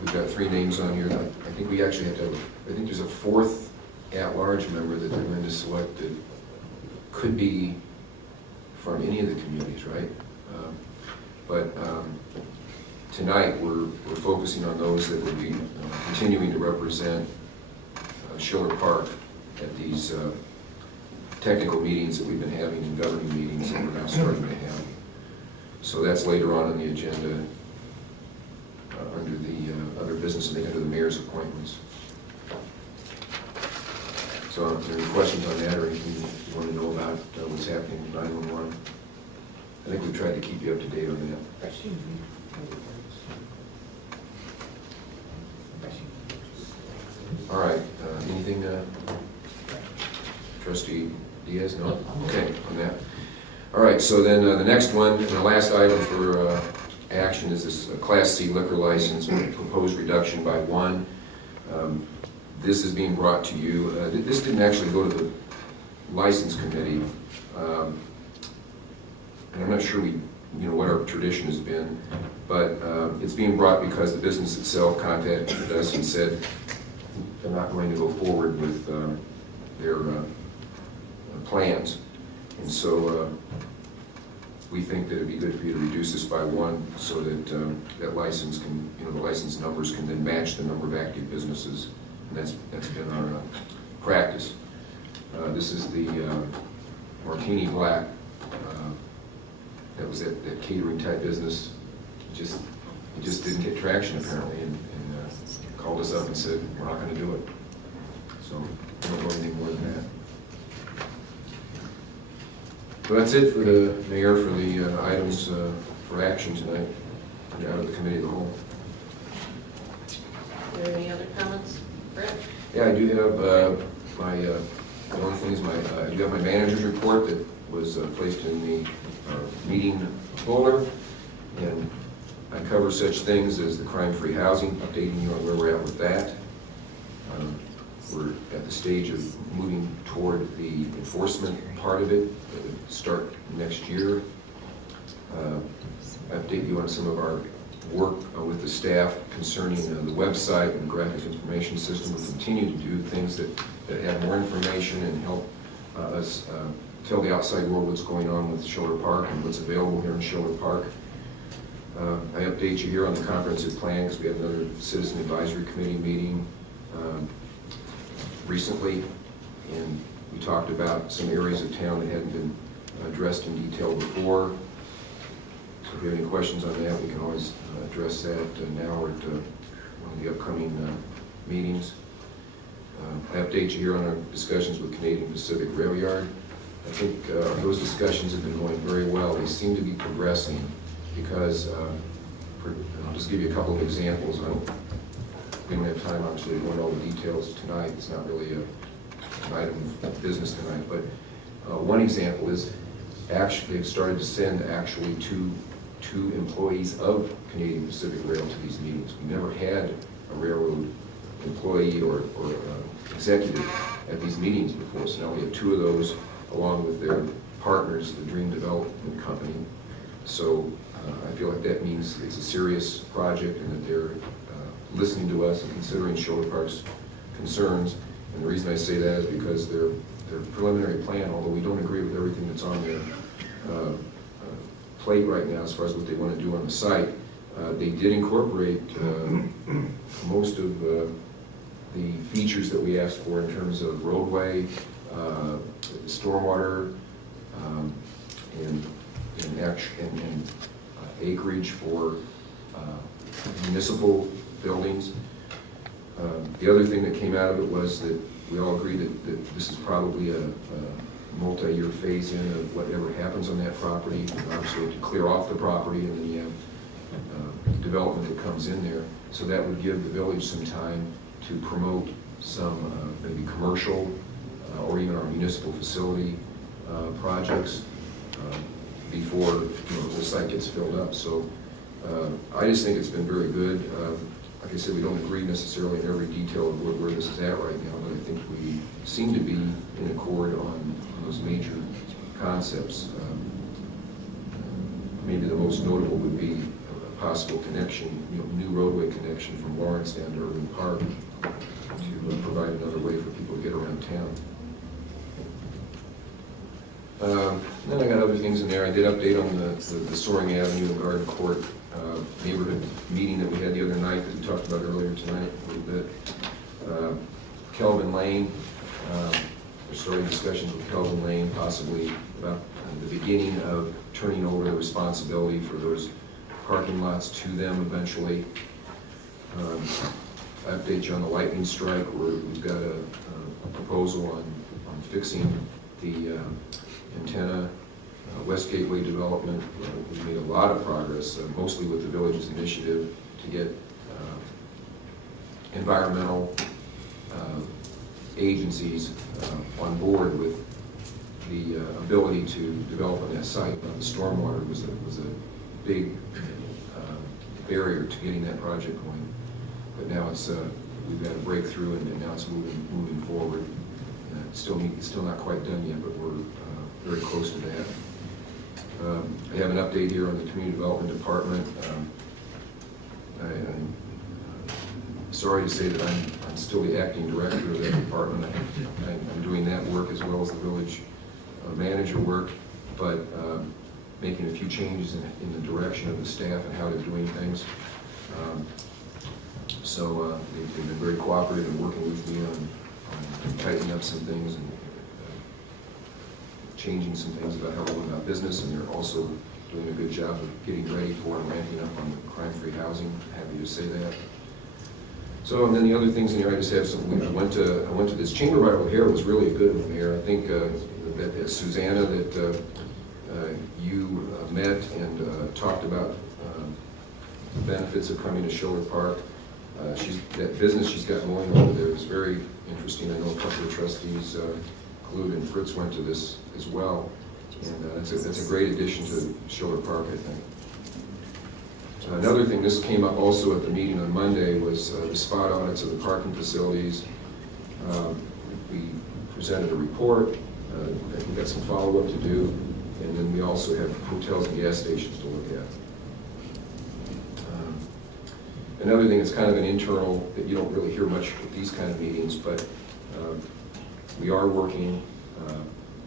We've got 3 names on here. I think we actually have to have, I think there's a 4th at-large member that they're going to select that could be from any of the communities, right? But tonight we're focusing on those that will be continuing to represent Schiller Park at these technical meetings that we've been having and governing meetings that we're now starting to have. So that's later on the agenda under the other business, under the mayor's appointments. So are there any questions on that or anything you want to know about what's happening with 911? I think we've tried to keep you up to date on that. All right, anything, Trustee Diaz? No? Okay, on that. All right, so then the next one, and the last item for action is this Class C liquor license proposed reduction by 1. This is being brought to you. This didn't actually go to the license committee, and I'm not sure what our tradition has been, but it's being brought because the business itself contacted us and said they're not going to go forward with their plans, and so we think that it'd be good for you to reduce this by 1 so that that license can, the license numbers can then match the number of active businesses. And that's been our practice. This is the Martini Black. That was that catering type business. It just didn't get traction apparently, and called us up and said we're not going to do it. So I don't know anything more than that. So that's it for the mayor for the items for action tonight out of the committee of the whole. Are there any other comments? Brett? Yeah, I do have the only thing is I do have my manager's report that was placed in the meeting folder, and I cover such things as the crime-free housing, updating you on where we're at with that. We're at the stage of moving toward the enforcement part of it that would start next year. Update you on some of our work with the staff concerning the website and the graphic information system. We continue to do things that add more information and help us tell the outside world what's going on with Schiller Park and what's available here in Schiller Park. I update you here on the comprehensive plan because we had another citizen advisory committee meeting recently, and we talked about some areas of town that hadn't been addressed in detail before. So if you have any questions on that, we can always address that now or at one of the upcoming meetings. I update you here on our discussions with Canadian Pacific Rail Yard. I think those discussions have been going very well. They seem to be progressing because, I'll just give you a couple of examples. We don't have time, obviously, to go into all the details tonight. It's not really an item of business tonight, but one example is actually they've started to send actually two employees of Canadian Pacific Rail to these meetings. We never had a railroad employee or executive at these meetings before, so now we have 2 of those along with their partners, the Dream Development Company. So I feel like that means it's a serious project and that they're listening to us and considering Schiller Park's concerns. And the reason I say that is because their preliminary plan, although we don't agree with everything that's on their plate right now as far as what they want to do on the site, they did incorporate most of the features that we asked for in terms of roadway, stormwater, and acreage for municipal buildings. The other thing that came out of it was that we all agree that this is probably a multi-year phase-in of whatever happens on that property. Obviously, to clear off the property, and then you have development that comes in there. So that would give the village some time to promote some maybe commercial or even our municipal facility projects before the site gets filled up. So I just think it's been very good. Like I said, we don't agree necessarily in every detail of where this is at right now, but I think we seem to be in accord on those major concepts. Maybe the most notable would be a possible connection, new roadway connection from Lawrence down to Irving Park to provide another way for people to get around town. Then I got other things in there. I did update on the Soaring Avenue and Garden Court neighborhood meeting that we had the other night that we talked about earlier tonight a little bit. Kelvin Lane, we're starting discussions with Kelvin Lane possibly about the beginning of turning over the responsibility for those parking lots to them eventually. I update you on the lightning strike where we've got a proposal on fixing the antenna. West Gateway development, we made a lot of progress, mostly with the village's initiative to get environmental agencies on board with the ability to develop on that site. The stormwater was a big barrier to getting that project going. But now we've got a breakthrough, and now it's moving forward. It's still not quite done yet, but we're very close to that. I have an update here on the Community Development Department. I'm sorry to say that I'm still the acting director of that department. I'm doing that work as well as the village manager work, but making a few changes in the direction of the staff and how they're doing things. So they've been very cooperative in working with me on tightening up some things and changing some things about how we're going about business, and they're also doing a good job of getting ready for and ramping up on the crime-free housing. Happy to say that. So, and then the other things in here, I just have some. I went to this Chamber by O'Hare was really a good one here. I think that Susanna that you met and talked about the benefits of coming to Schiller Park. That business she's got going over there is very interesting. I know a couple of trustees, Clute and Fritz, went to this as well, and that's a great addition to Schiller Park, I think. Another thing, this came up also at the meeting on Monday, was the spot audits of the parking facilities. We presented a report. We've got some follow-up to do, and then we also have hotels and gas stations to look at. Another thing that's kind of an internal, that you don't really hear much at these kind of meetings, but we are working,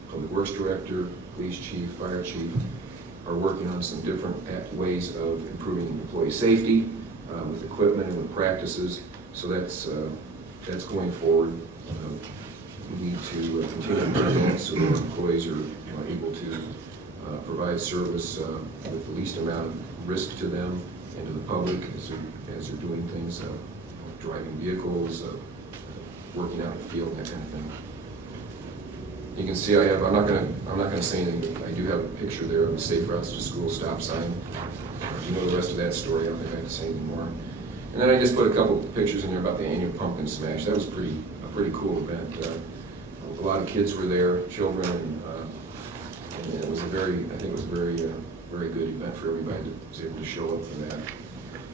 Public Works Director, Police Chief, Fire Chief, are working on some different ways of improving employee safety with equipment and with practices. So that's going forward. We need to continue to do that so that employees are able to provide service with the least amount of risk to them and to the public as they're doing things, driving vehicles, working out in the field, that kind of thing. You can see I'm not gonna say anything, but I do have a picture there of the Safe Routes to School stop sign. You know the rest of that story. I don't think I have to say any more. And then I just put a couple of pictures in there about the annual pumpkin smash. That was a pretty cool event. A lot of kids were there, children, and it was very good event for everybody that was able to show up for that.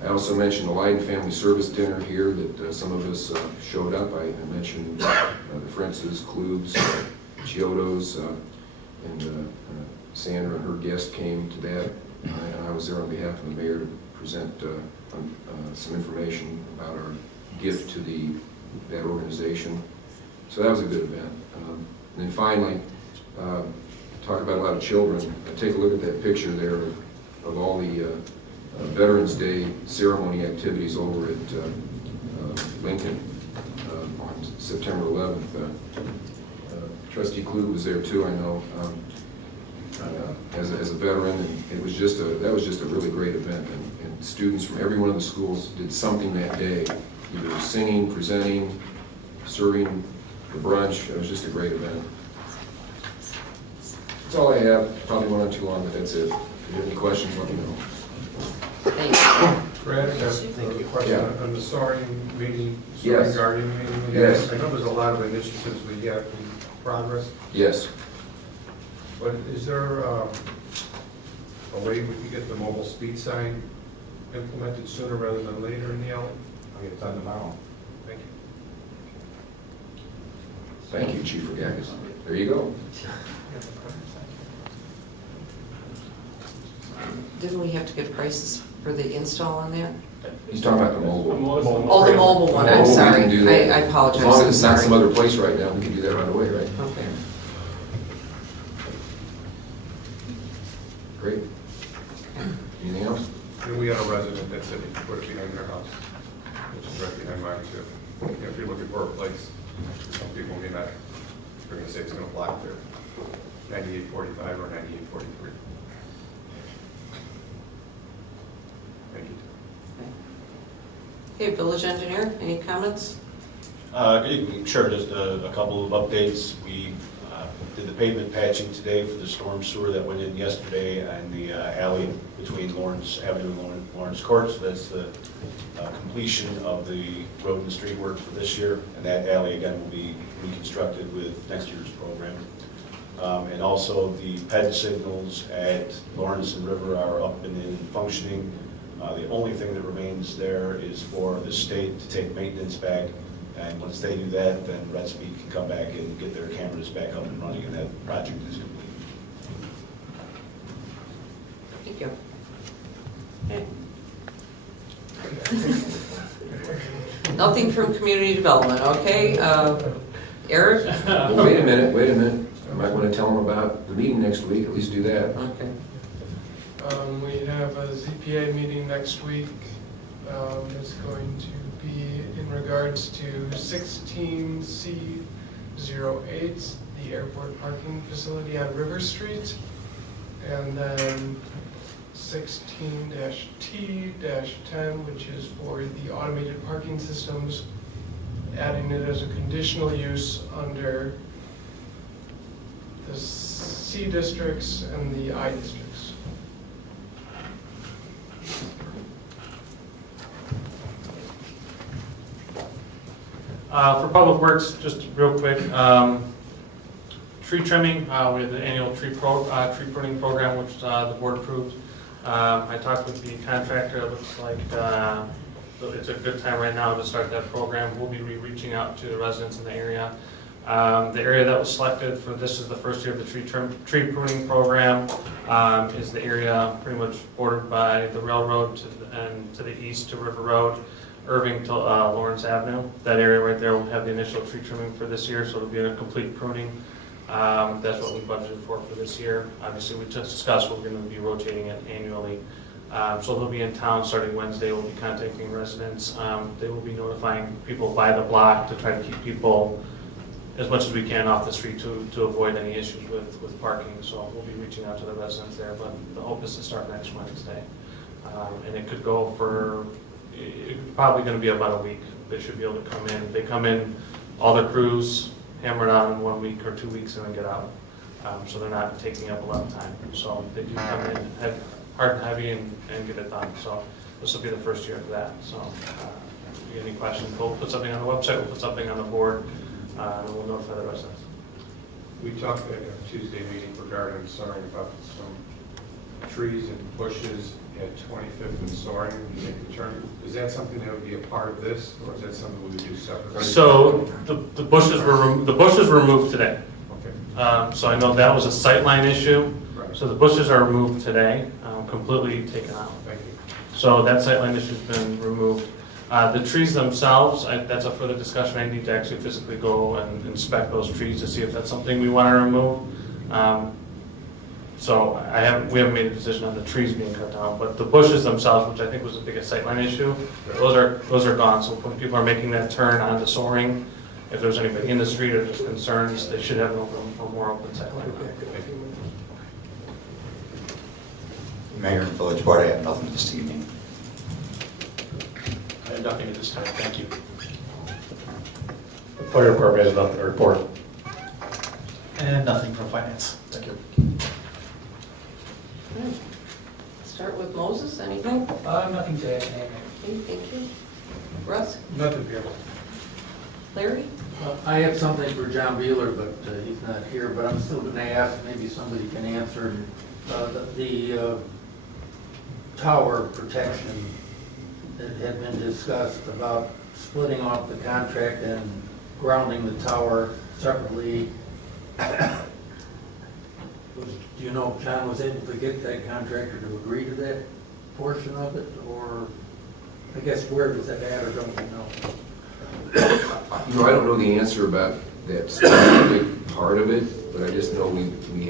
I also mentioned the Light and Family Service Dinner here that some of us showed up. I mentioned the Frientzes, Klubes, Chiodos, and Sandra and her guest came to that. And I was there on behalf of the mayor to present some information about our gift to that organization. So that was a good event. And then finally, talk about a lot of children. Take a look at that picture there of all the Veterans Day ceremony activities over at Lincoln on September 11th. Trustee Klug was there too, I know, as a veteran, and that was just a really great event. And students from every one of the schools did something that day, either singing, presenting, serving the brunch. It was just a great event. That's all I have. Probably went on too long, but that's it. If you have any questions, let me know. Thanks. Brad, I have a question on the soaring meeting, Yes. soaring guardian meeting. we Yes. had. I know there's a lot of initiatives we have in progress, Yes. but is there a way we can get the mobile speed sign implemented sooner rather than later in the alley? I'll get it done tomorrow. Thank you. Thank you, Chief Regatas. There you go. Didn't we have to get prices for the install on that? He's talking about the mobile. Oh, the mobile one, I'm Mobile, we sorry. can do that. I apologize, As long as I'm it's not some sorry. other place right now, we can do that right away, right? Okay. Great. Anything else? And we had a resident that said he could put it behind their house, which is right behind mine too. You know, if you're looking for a place, some people may not, they're gonna say it's gonna block their 9845 or 9843. Thank you. Okay, village engineer, any comments? Good evening. Sure, just a couple of updates. We did the pavement patching today for the storm sewer that went in yesterday and the alley between Lawrence Avenue and Lawrence Court. So that's the completion of the road and street work for this year. And that alley, again, will be reconstructed with next year's program. And also the PED signals at Lawrence and River are up and functioning. The only thing that remains there is for the state to take maintenance back, and once they do that, then Red Speed can come back and get their cameras back up and running, and that project is complete. Thank you. Okay. Nothing from community development, okay? Eric? Well, wait a minute. I might want to tell them about the meeting next week, at least do that. Okay. We have a ZPA meeting next week. It's going to be in regards to 16C08, the airport parking facility on River Street. And then 16-T-10, which is for the automated parking systems, adding it as a conditional use under the C districts and the I districts. For Public Works, just real quick, tree trimming, we have the annual tree pruning program, which the board approved. I talked with the contractor, it looks like it's a good time right now to start that program. We'll be reaching out to the residents in the area. The area that was selected for this is the first year of the tree pruning program, is the area pretty much bordered by the railroad and to the east to River Road, Irving to Lawrence Avenue. That area right there will have the initial tree trimming for this year, so it'll be a complete pruning. That's what we budgeted for this year. Obviously, we just discussed we're going to be rotating it annually. So they'll be in town starting Wednesday. We'll be contacting residents. They will be notifying people by the block to try to keep people as much as we can off the street to avoid any issues with parking. So we'll be reaching out to the residents there, but the hope is to start next Wednesday. And it could go for, it's probably going to be about a week. They should be able to come in. They come in, all their crews, hammer it out in 1 week or 2 weeks and then get out. So they're not taking up a lot of time. So they do come in, hard and heavy and get it done. So this will be the first year of that. So if you have any questions, we'll put something on the website, we'll put something on the board, and we'll notify the residents. We talked at our Tuesday meeting regarding soaring about some trees and bushes at 25th and Soaring, you make the turn. Is that something that would be a part of this, or is that something we would do separately? So the bushes were removed today. Okay. So I know that was a sightline issue. Right. So the bushes are removed today, completely taken out. Thank you. So that sightline issue's been removed. The trees themselves, that's a further discussion. I need to actually physically go and inspect those trees to see if that's something we want to remove. So we haven't made a decision on the trees being cut down, but the bushes themselves, which I think was the biggest sightline issue, those are gone. So when people are making that turn onto Soaring, if there's anybody in the street or there's concerns, they should have an open, or more open sightline. Mayor and Village Board, I have nothing this evening. I have nothing at this time, thank you. The fire department has nothing to report. And nothing from finance, thank you. Start with Moses, anything? Nothing to add. Okay, thank you. Russ? Nothing here. Larry? I have something for John Beeler, but he's not here, but I'm still gonna ask, maybe somebody can answer. The tower protection that had been discussed about splitting off the contract and grounding the tower separately. Do you know if John was able to get that contractor to agree to that portion of it, or I guess where does that at, or don't we know? You know, I don't know the answer about that specific part of it, but I just know he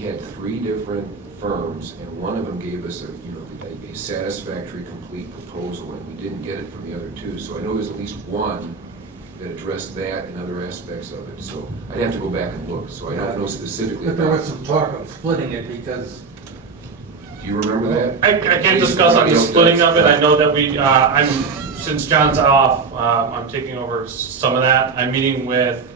had 3 different firms, and one of them gave us a satisfactory, complete proposal, and we didn't get it from the other 2. So I know there's at least one that addressed that and other aspects of it. So I'd have to go back and look, so I don't know specifically. But there was some talk of splitting it because. Do you remember that? I can't discuss on the splitting of it. I know that since John's off, I'm taking over some of that. I'm meeting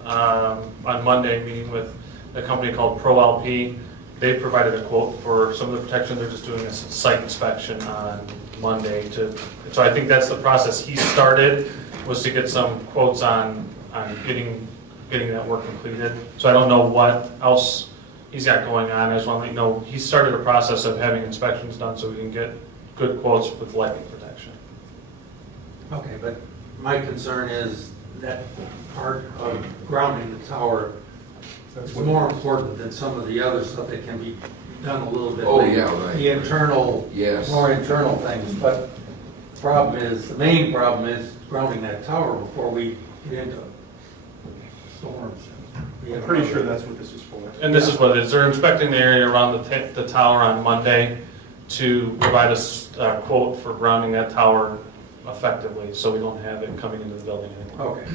on Monday, with a company called ProLP. They provided a quote for some of the protection. They're just doing a site inspection on Monday so I think that's the process he started, was to get some quotes on getting that work completed. So I don't know what else he's got going on. I just want to let you know, he started a process of having inspections done so we can get good quotes with lightning protection. Okay, but my concern is that part of grounding the tower is more important than some of the other stuff that can be done a little bit Oh, later. yeah, right. The internal, Yes. more internal things, but the main problem is grounding that tower before we get into storms. I'm pretty sure that's what this is for. And this is what it is. They're inspecting the area around the tower on Monday to provide us a quote for grounding that tower effectively, so we don't have it coming into the building anymore. Okay,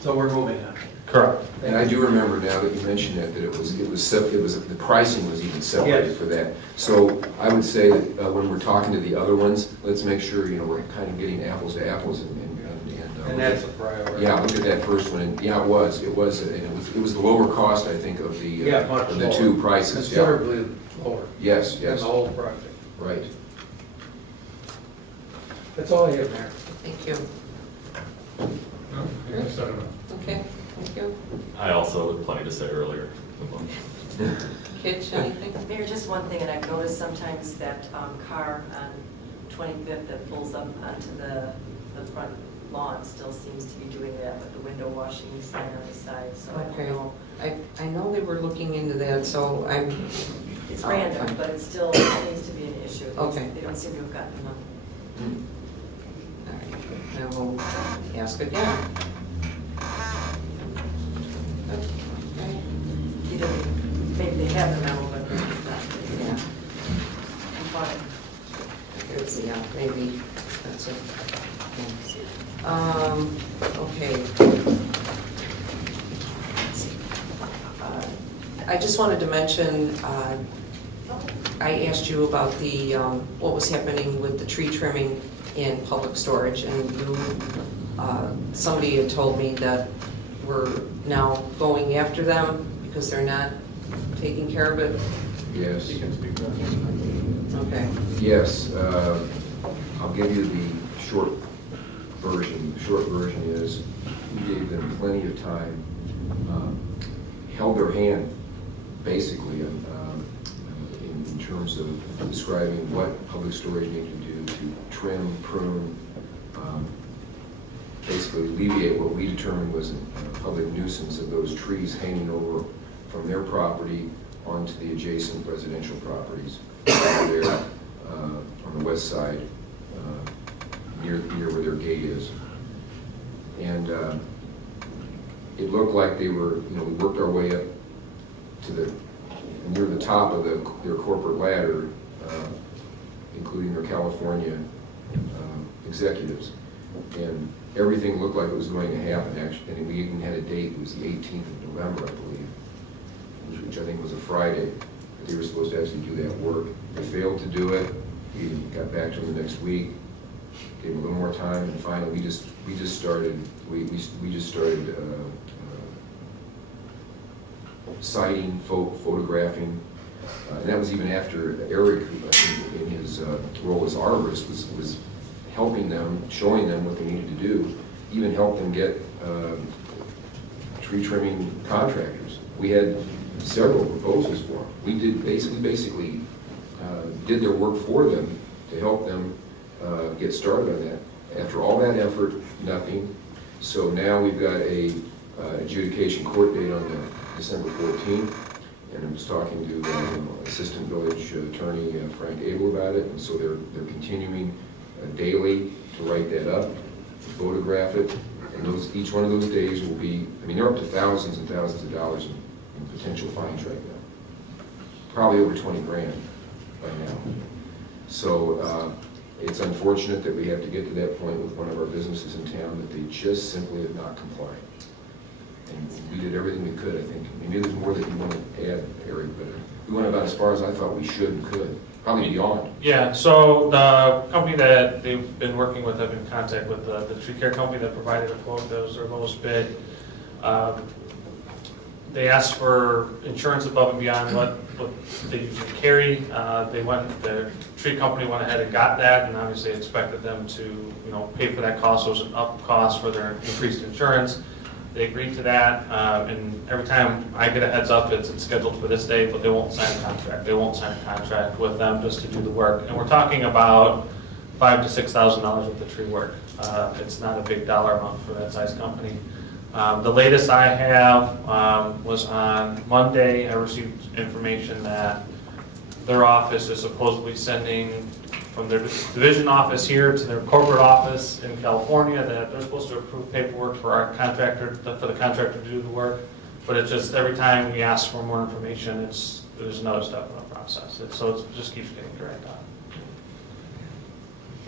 so we're moving on. Correct. And I do remember now that you mentioned that it was the pricing was even separated Yes. for that. So I would say that when we're talking to the other ones, let's make sure, we're kind of getting apples to apples And that's a priority. yeah, look at that first one, and yeah, it was the lower cost, I think, of the, Yeah, much of the lower. 2 prices, yeah. Considerably lower Yes, than yes, the whole project. right. That's all I have, Mayor. Thank you. No, I said enough. Okay, thank you. I also had plenty to say earlier. Kitch, anything? Mayor, just one thing, and I've noticed sometimes that car on 25th that pulls up onto the front lawn still seems to be doing that with the window washing sign on the side, so I don't Okay. know. I know they were looking into that, so It's Oh, random, fine. but it still seems to be an issue. Okay. They don't seem to have gotten them. I will ask again. Okay. Either maybe they have the memo, but it's not. Yeah. Fine. Yeah, maybe, that's it. Okay. I just wanted to mention, I asked you about what was happening with the tree trimming in public storage, and somebody had told me that we're now going after them because they're not taking care of it. Yes. You can speak to that. Okay. Yes, I'll give you the short version. The short version is we gave them plenty of time, held their hand, basically, in terms terms of describing what public storage needed to do to trim, prune, basically alleviate what we determined was a public nuisance of those trees hanging over from their property onto the adjacent residential properties over there on the west side, near where their gate is. And it looked like they were, we worked our way up to near the top of their corporate ladder, including their California executives. And everything looked like it was going to happen, actually. And we even had a date, it was the 18th of November, I believe, which I think was a Friday. They were supposed to actually do that work. They failed to do it. We got back to them the next week, gave them a little more time, and finally we just started citing, photographing, and that was even after Eric, in his role as arborist, was helping them, showing them what they needed to do, even helped them get tree trimming contractors. We had several proposals for them. We did basically did their work for them to help them get started on that. After all that effort, nothing. So now we've got a adjudication court date on December 14th, and I was talking to Assistant Village Attorney Frank Abel about it, and so they're continuing daily to write that up, to photograph it, and each one of those days will be, they're up to thousands and thousands of dollars in potential fines right now. Probably over 20 grand by now. So it's unfortunate that we have to get to that point with one of our businesses in town that they just simply have not complied. And we did everything we could, I think. Maybe there's more that you want to add, Eric, but we went about as far as I thought we should and could. Probably beyond. Yeah, so the company that they've been working with, I've been in contact with, the tree care company that provided a quote, that was their lowest bid. They asked for insurance above and beyond what they usually carry. The tree company went ahead and got that, and obviously expected them to, pay for that cost. So it was an up cost for their increased insurance. They agreed to that, and every time I get a heads up, it's scheduled for this day, but they won't sign a contract. They won't sign a contract with them just to do the work. And we're talking about $5,000 to $6,000 worth of tree work. It's not a big dollar amount for that size company. The latest I have was on Monday. I received information that their office is supposedly sending from their division office here to their corporate office in California, that they're supposed to approve paperwork for our contractor, for the contractor to do the work. But it's just every time we ask for more information, there's another step in the process. So it just keeps getting dragged on.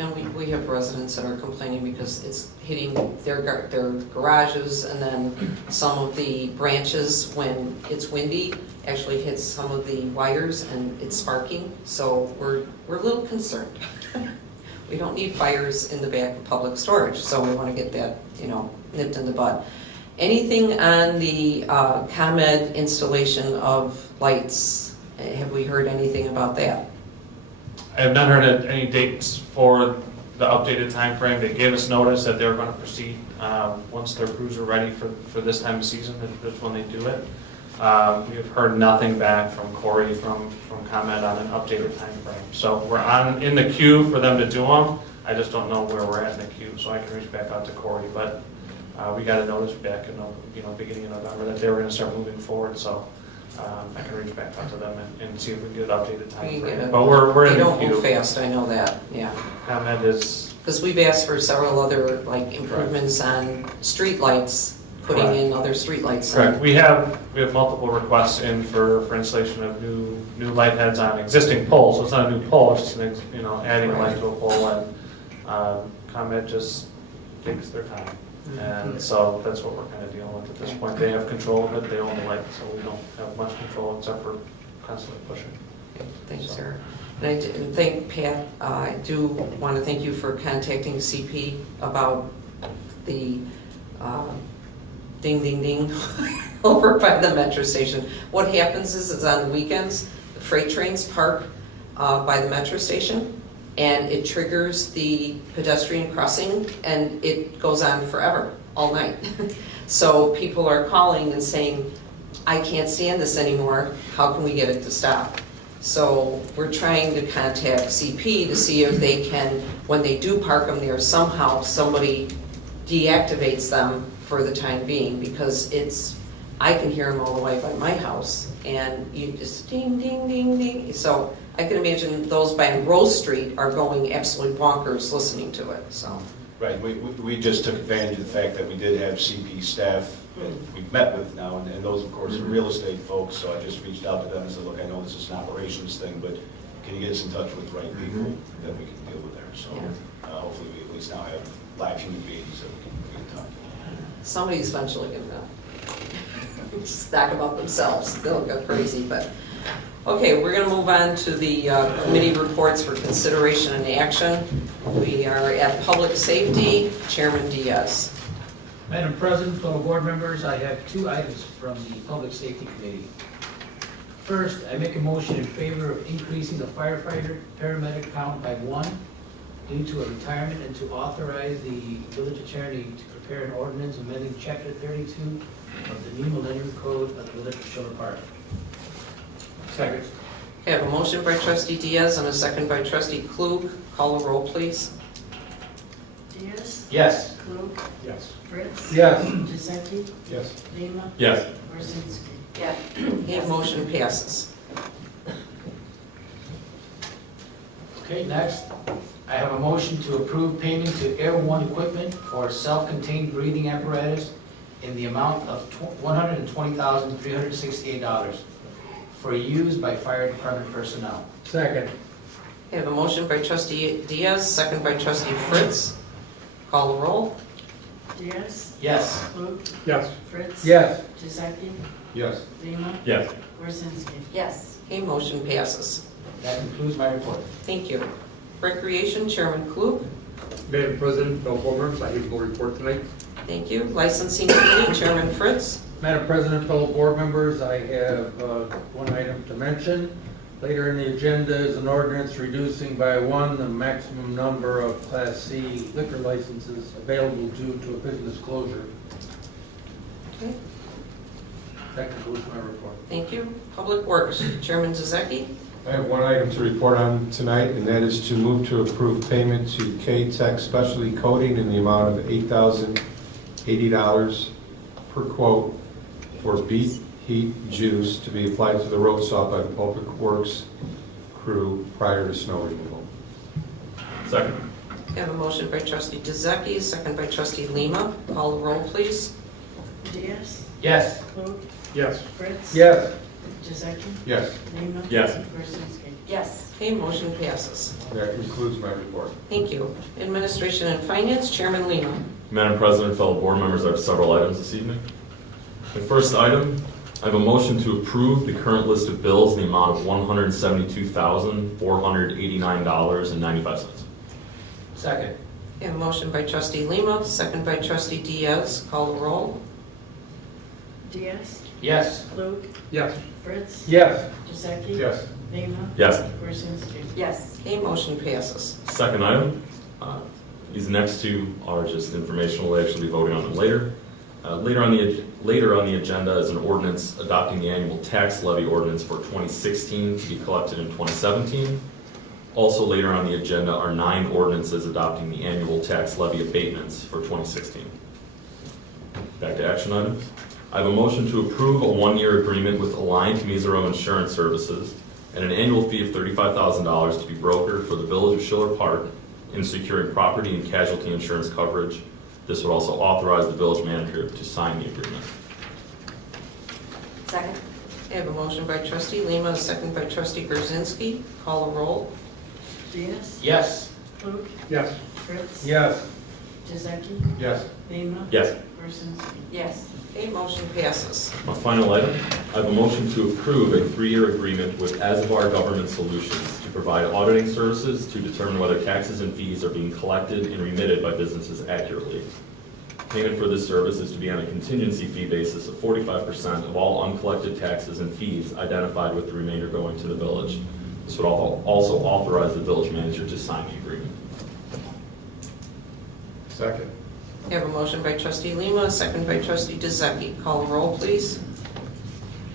And we have residents that are complaining because it's hitting their garages, and then some of the branches, when it's windy, actually hits some of the wires and it's sparking. So we're a little concerned. We don't need fires in the back of public storage, so we want to get that, nipped in the bud. Anything on the ComEd installation of lights? Have we heard anything about that? I have not heard any dates for the updated time frame. They gave us notice that they were going to proceed once their crews are ready for this time of season. That's when they do it. We have heard nothing back from Corey from ComEd on an updated time frame. So we're in the queue for them to do them. I just don't know where we're at in the queue, so I can reach back out to Corey. But we got a notice back in beginning of November that they were going to start moving forward. So I can reach back out to them and see if we can get an updated time frame. But we're in the queue. They don't move fast, I know that, yeah. ComEd is... Because we've asked for several other improvements on street lights, putting in other street lights. Correct. We have multiple requests in for installation of new light heads on existing poles. So it's not a new pole, it's just adding a light to a pole, and ComEd just takes their time. And so that's what we're kind of dealing with at this point. They have control of it, they own the light, so we don't have much control except for constantly pushing. Thanks, Sarah. And I thank Pat. I do want to thank you for contacting CP about the ding, ding, ding over by the metro station. What happens is on the weekends, the freight trains park by the metro station, and it triggers the pedestrian crossing, and it goes on forever, all night. So people are calling and saying, I can't stand this anymore. How can we get it to stop? So we're trying to contact CP to see if they can, when they do park them there, somehow somebody deactivates them for the time being, because I can hear them all the way by my house, and you just ding, ding, ding, ding. So I can imagine those by Rose Street are going absolutely bonkers listening to it, so. Right, we just took advantage of the fact that we did have CP staff that we've met with now, and those, of course, are real estate folks, so I just reached out to them and said, look, I know this is an operations thing, but can you get us in touch with the right people that we can deal with there? So hopefully we at least now have live human beings that we can talk to. Somebody's eventually gonna stack them up themselves, they'll go crazy, but. Okay, we're gonna move on to the committee reports for consideration and action. We are at Public Safety, Chairman Diaz. Madam President, fellow board members, I have 2 items from the Public Safety Committee. First, I make a motion in favor of increasing the firefighter-paramedic count by 1 due to a retirement, and to authorize the village attorney to prepare an ordinance amending Chapter 32 of the new Millennium Code of the Village of Schiller Park. Second. Okay, I have a motion by Trustee Diaz and a second by Trustee Klug. Call a roll, please. Diaz? Yes. Klug? Yes. Fritz? Yes. Giuseppe? Yes. Lima? Yes. Worzynski? Yeah. Okay, motion passes. Okay, next, I have a motion to approve payment to Air One Equipment for self-contained breathing apparatus in the amount of $120,368 for use by fire department personnel. Second. I have a motion by Trustee Diaz, second by Trustee Fritz. Call a roll. Diaz? Yes. Klug? Yes. Fritz? Yes. Giuseppe? Yes. Lima? Yes. Worzynski? Yes. Okay, motion passes. That concludes my report. Thank you. Recreation, Chairman Klug. Madam President, fellow board members, I have no report tonight. Thank you. Licensing Committee, Chairman Fritz. Madam President, fellow board members, I have one item to mention. Later in the agenda is an ordinance reducing by 1 the maximum number of Class C liquor licenses available due to a business closure. Okay, That concludes my report. thank you. Public Works, Chairman Zizeki. I have one item to report on tonight, and that is to move to approve payment to K-Tech Specialty Coating in the amount of $8,080 per quote for beet heat juice to be applied to the road salt by the Public Works crew prior to snow removal. Second. I have a motion by Trustee Zizeki, second by Trustee Lima. Call the roll, please. Diaz? Yes. Klug? Yes. Fritz? Yes. Giuseppe? Yes, Lima? Yes. Worzynski? Yes. Okay, motion passes. that concludes my report. Thank you. Administration and Finance, Chairman Lima. Madam President, fellow board members, I have several items this evening. The first item, I have a motion to approve the current list of bills in the amount of $172,489.95. Second. I have a motion by Trustee Lima, second by Trustee Diaz. Call the roll. Diaz? Yes. Klug? Yes. Fritz? Yes. Giuseppe? Yes. Lima? Yes. Worzynski? Yes. Okay, motion passes. Second item, these next two are just informational, we'll actually be voting on them later. Later on the agenda is an ordinance adopting the annual tax levy ordinance for 2016 to be collected in 2017. Also later on the agenda are 9 ordinances adopting the annual tax levy abatements for 2016. Back to action items. I have a motion to approve a 1-year agreement with Aligned Misero Insurance Services and an annual fee of $35,000 to be brokered for the Village of Schiller Park in securing property and casualty insurance coverage. This would also authorize the village manager to sign the agreement. Second? I have a motion by Trustee Lima, a second by Trustee Brzezinski. Call a roll. Diaz? Yes. Klug? Yes. Fritz? Yes. Giuseppe? Yes. Lima? Yes. Worzynski? Yes. Okay, motion passes. My final item, I have a motion to approve a 3-year agreement with Asvar Government Solutions to provide auditing services to determine whether taxes and fees are being collected and remitted by businesses accurately. Payment for this service is to be on a contingency fee basis of 45% of all uncollected taxes and fees identified, with the remainder going to the village. This would also authorize the village manager to sign the agreement. Second. I have a motion by Trustee Lima, a second by Trustee Dezeki. Call a roll, please.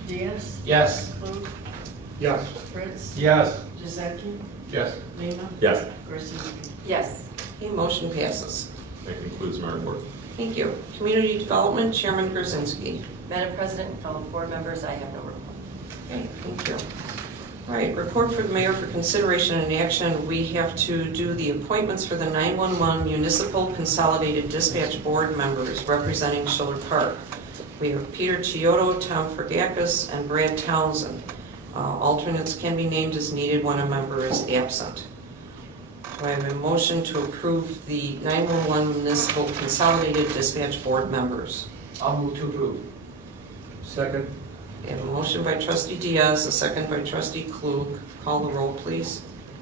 Diaz? Yes. Klug? Yes. Fritz? Yes. Giuseppe? Yes. Lima? Yes. Gorzinski? Yes. Okay, motion passes. That concludes my report. Thank you. Community Development, Chairman Grzinski. Madam President and fellow board members, I have no report. Okay, thank you. All right, report for the mayor for consideration and action. We have to do the appointments for the 911 Municipal Consolidated Dispatch Board members representing Schiller Park. We have Peter Chiodo, Tom Fergakis, and Brad Townsend. Alternates can be named as needed when a member is absent. Do I have a motion to approve the 911 Municipal Consolidated Dispatch Board members? I'll move to approve. Second. We have a motion by trustee Diaz, a second by trustee Klug. Call the roll, please.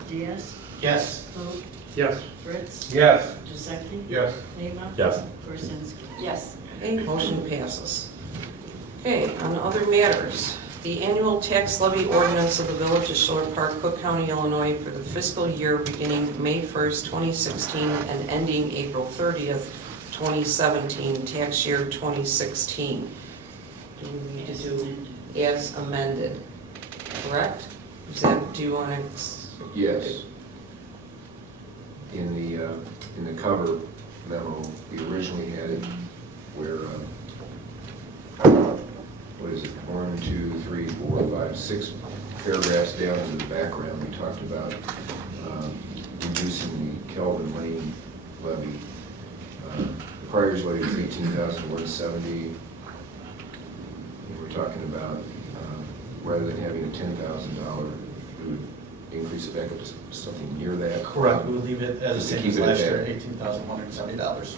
Diaz? Yes. Klug? Yes. Fritz? Yes. Giuseppe? Yes. Lima? Yes. Gorzinski? Yes. Okay, motion passes. Okay, on other matters, the annual tax levy ordinance of the Village of Schiller Park, Cook County, Illinois for the fiscal year beginning May 1st, 2016 and ending April 30th, 2017, tax year 2016. Do we need to do as amended, correct? Is that, do you want to? Yes. In the cover memo, we originally had it where, what is it, 1, 2, 3, 4, 5, 6 paragraphs down in the background, we talked about reducing the Kelvin Lane levy. The prior year's levy was $18,170. We're talking about, rather than having a $10,000, we would increase it back up to something near that. Correct, we would leave it as the Just to same keep as it at last year, that. $18,170.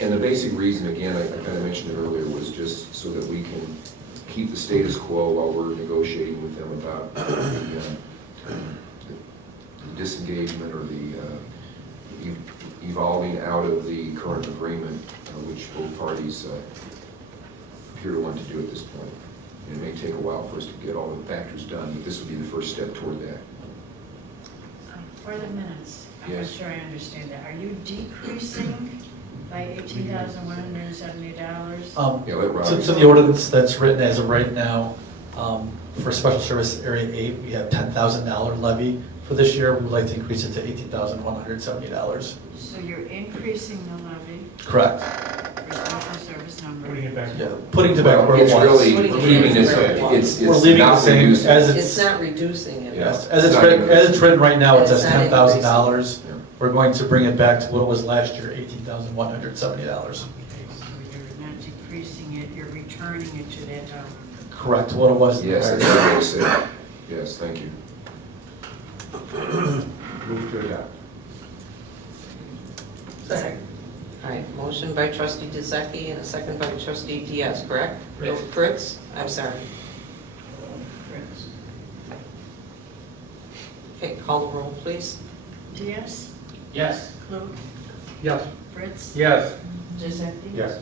And the basic reason, again, I kind of mentioned it earlier, was just so that we can keep the status quo while we're negotiating with them about the disengagement or the evolving out of the current agreement, which both parties appear to want to do at this point. And it may take a while for us to get all the factors done, but this would be the first step toward that. For the minutes, I'm not Yes. sure I understand that. Are you decreasing by $18,170? Yeah, let Rob. So the ordinance that's written as of right now, for Special Service Area 8, we have $10,000 levy. For this year, we would like to increase it to $18,170. So you're increasing the levy Correct. for special service number? Putting it back. Yeah, putting it back where it It's was. really Putting it keeping this, where it was. it's We're leaving the not same reducing. as It's not reducing it. Yes, It's not as it's written right now, it says It's not $10,000. Yeah. We're going to bring it back to what it was last year, $18,170. Okay, so you're not decreasing it, you're returning it to that number. Correct, what it was. Yes, that's what I said. Yes, thank you. Move to adopt. Second. All right, motion by trustee DeZeki and a second by trustee Diaz, correct? Fritz. Fritz? I'm sorry. Fritz? Okay, call the roll, please. Diaz? Yes. Klug? Yes. Fritz? Yes. Giuseppe? Yes.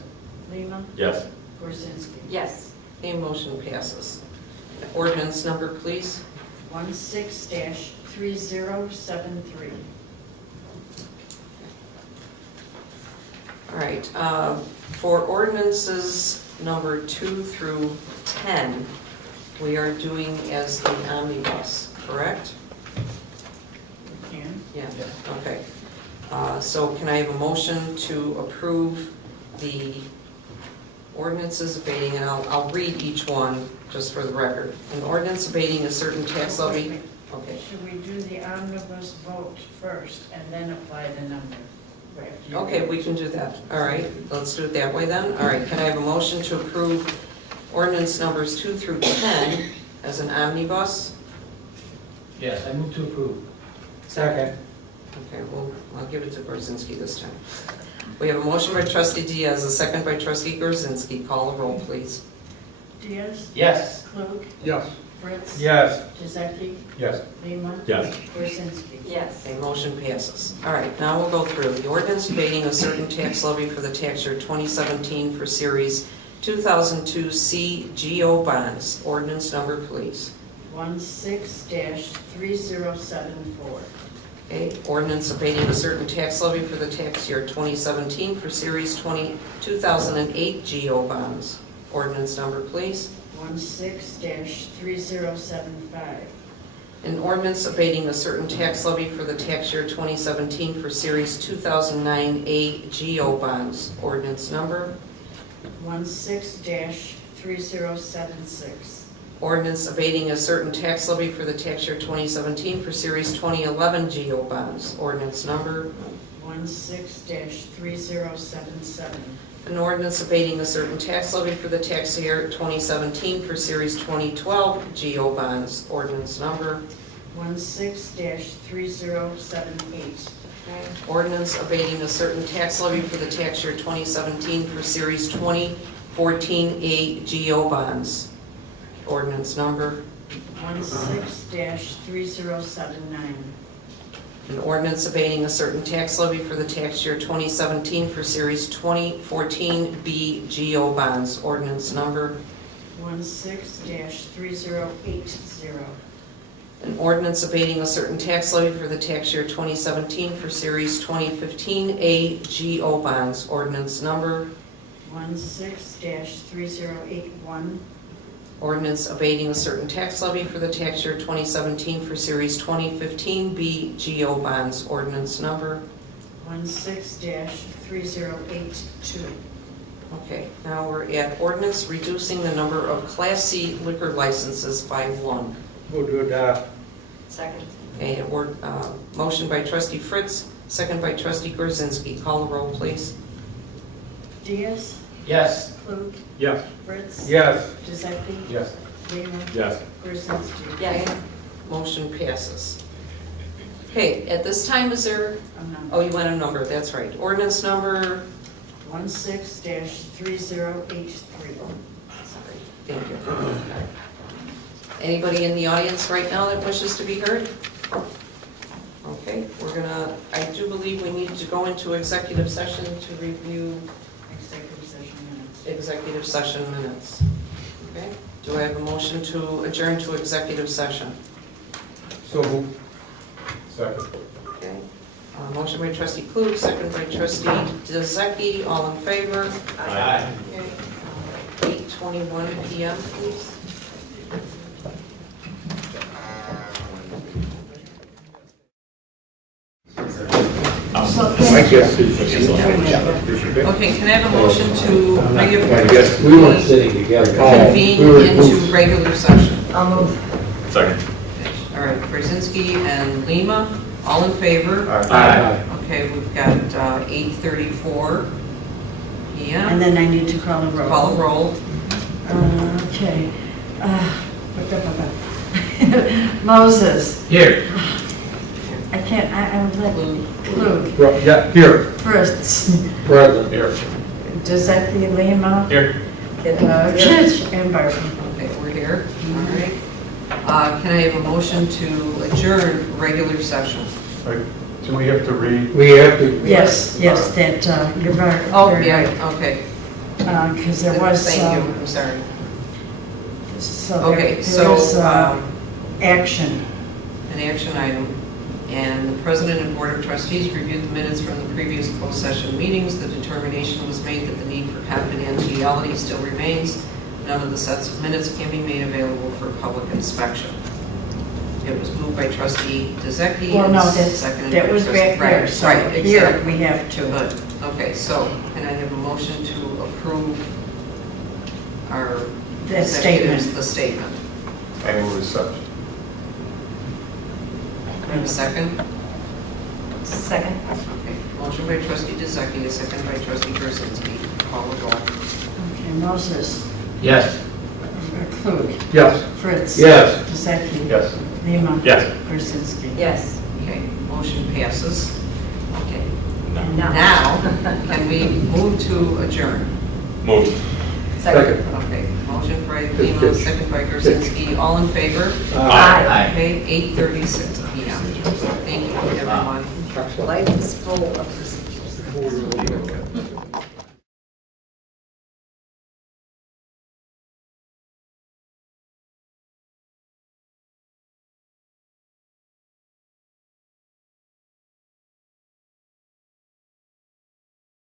Lima? Yes. Gorzinski? Yes. Okay, motion passes. Ordinance number, please. 16-3073. All right, for ordinances number 2 through 10, we are doing as an omnibus, correct? Can? Yeah, okay. So can I have a motion to approve the ordinances abating, and I'll read each one just for the record. An ordinance abating a certain tax levy. Okay. Should we do the omnibus vote first and then apply the number? After you- Okay, we can do that. All right, let's do it that way then. All right, can I have a motion to approve ordinance numbers 2 through 10 as an omnibus? Yes, I move to approve. Second. Okay, well, I'll give it to Gorzinski this time. We have a motion by trustee Diaz, a second by trustee Gorzinski. Call the roll, please. Diaz? Yes. Klug? Yes. Fritz? Yes. Giuseppe? Yes. Lima? Yes. Gorzinski? Yes. Okay, motion passes. All right, now we'll go through. The ordinance abating a certain tax levy for the tax year 2017 for Series 2002 C GO bonds. Ordinance number, please. 16-3074. Okay, ordinance abating a certain tax levy for the tax year 2017 for Series 2008 GO bonds. Ordinance number, please. 16-3075. An ordinance abating a certain tax levy for the tax year 2017 for Series 2009A GO bonds. Ordinance number. 16-3076. Ordinance abating a certain tax levy for the tax year 2017 for Series 2011 GO bonds. Ordinance number. 16-3077. An ordinance abating a certain tax levy for the tax year 2017 for Series 2012 GO bonds. Ordinance number. 16-3078. Ordinance abating a certain tax levy for the tax year 2017 for Series 2014A GO bonds. Ordinance number. 16-3079. An ordinance abating a certain tax levy for the tax year 2017 for Series 2014B GO bonds. Ordinance number. 16-3080. An ordinance abating a certain tax levy for the tax year 2017 for Series 2015A GO bonds. Ordinance number. 16-3081. Ordinance abating a certain tax levy for the tax year 2017 for Series 2015B GO bonds. Ordinance number. 16-3082. Okay, now we're at ordinance reducing the number of Class C liquor licenses by 1. Move to adopt. Second. Okay, motion by trustee Fritz, second by trustee Gorzinski. Call the roll, please. Diaz. Yes. Klug. Yes. Fritz. Yes. Giuseppe. Yes. Lehman. Yes. Gorzinski. Yes. Motion passes. Okay, at this time, is there, I'm oh, you want a number, that's right. Ordinance number, 16-3083. sorry, thank you. Anybody in the audience right now that wishes to be heard? Okay, we're gonna, I do believe we need to go into executive session to review Executive session minutes. executive session minutes. Okay, do I have a motion to adjourn to executive session? So moved. Second. Okay, motion by trustee Klug, second by trustee Dezeki, all in favor? Aye. Okay, 8:21 PM, please. Okay, can I have a motion to We weren't sitting together. convene into regular session? I'll move. Second. All right, Brzezinski and Lima, all in favor? Aye. Okay, we've got 8:34 PM. And then I need to call a roll. Call a roll. Okay. Moses. Here. I can't, I would like Klug. Yeah, here. Fritz. Present. Here. Giuseppe Lima. Here. Church and Barton. Okay, we're here, all right. Can I have a motion to adjourn regular session? Do we have to read? We have to. Yes, that, you're right. Oh, yeah, okay. Because there was, Thank you, I'm sorry. so Okay, there so, was action. an action item. And the president and board of trustees reviewed the minutes from the previous closed session meetings. The determination was made that the need for confidentiality still remains. None of the sets of minutes can be made available for public inspection. It was moved by trustee Dezeki. Well, no, and seconded that by was trustee- back there, Right, so right, here exactly. we have to. Good, okay, so can I have a motion to approve our That statement. The statement? I move as such. Can I have a second? Second. Okay, motion by trustee Dezeki, a second by trustee Gorzinski. Call the roll. Okay, Moses. Yes. Klug. Yes. Fritz. Yes. Giuseppe. Yes. Lima. Yes. Krasinski. Yes. Okay, motion passes. Okay, No. now, can we move to adjourn? Moved. Second. Okay, motion by Lima, second by Gorzinski, all in favor? Aye. Okay, 8:36 PM. Thank you, everyone. Life is full of procedures.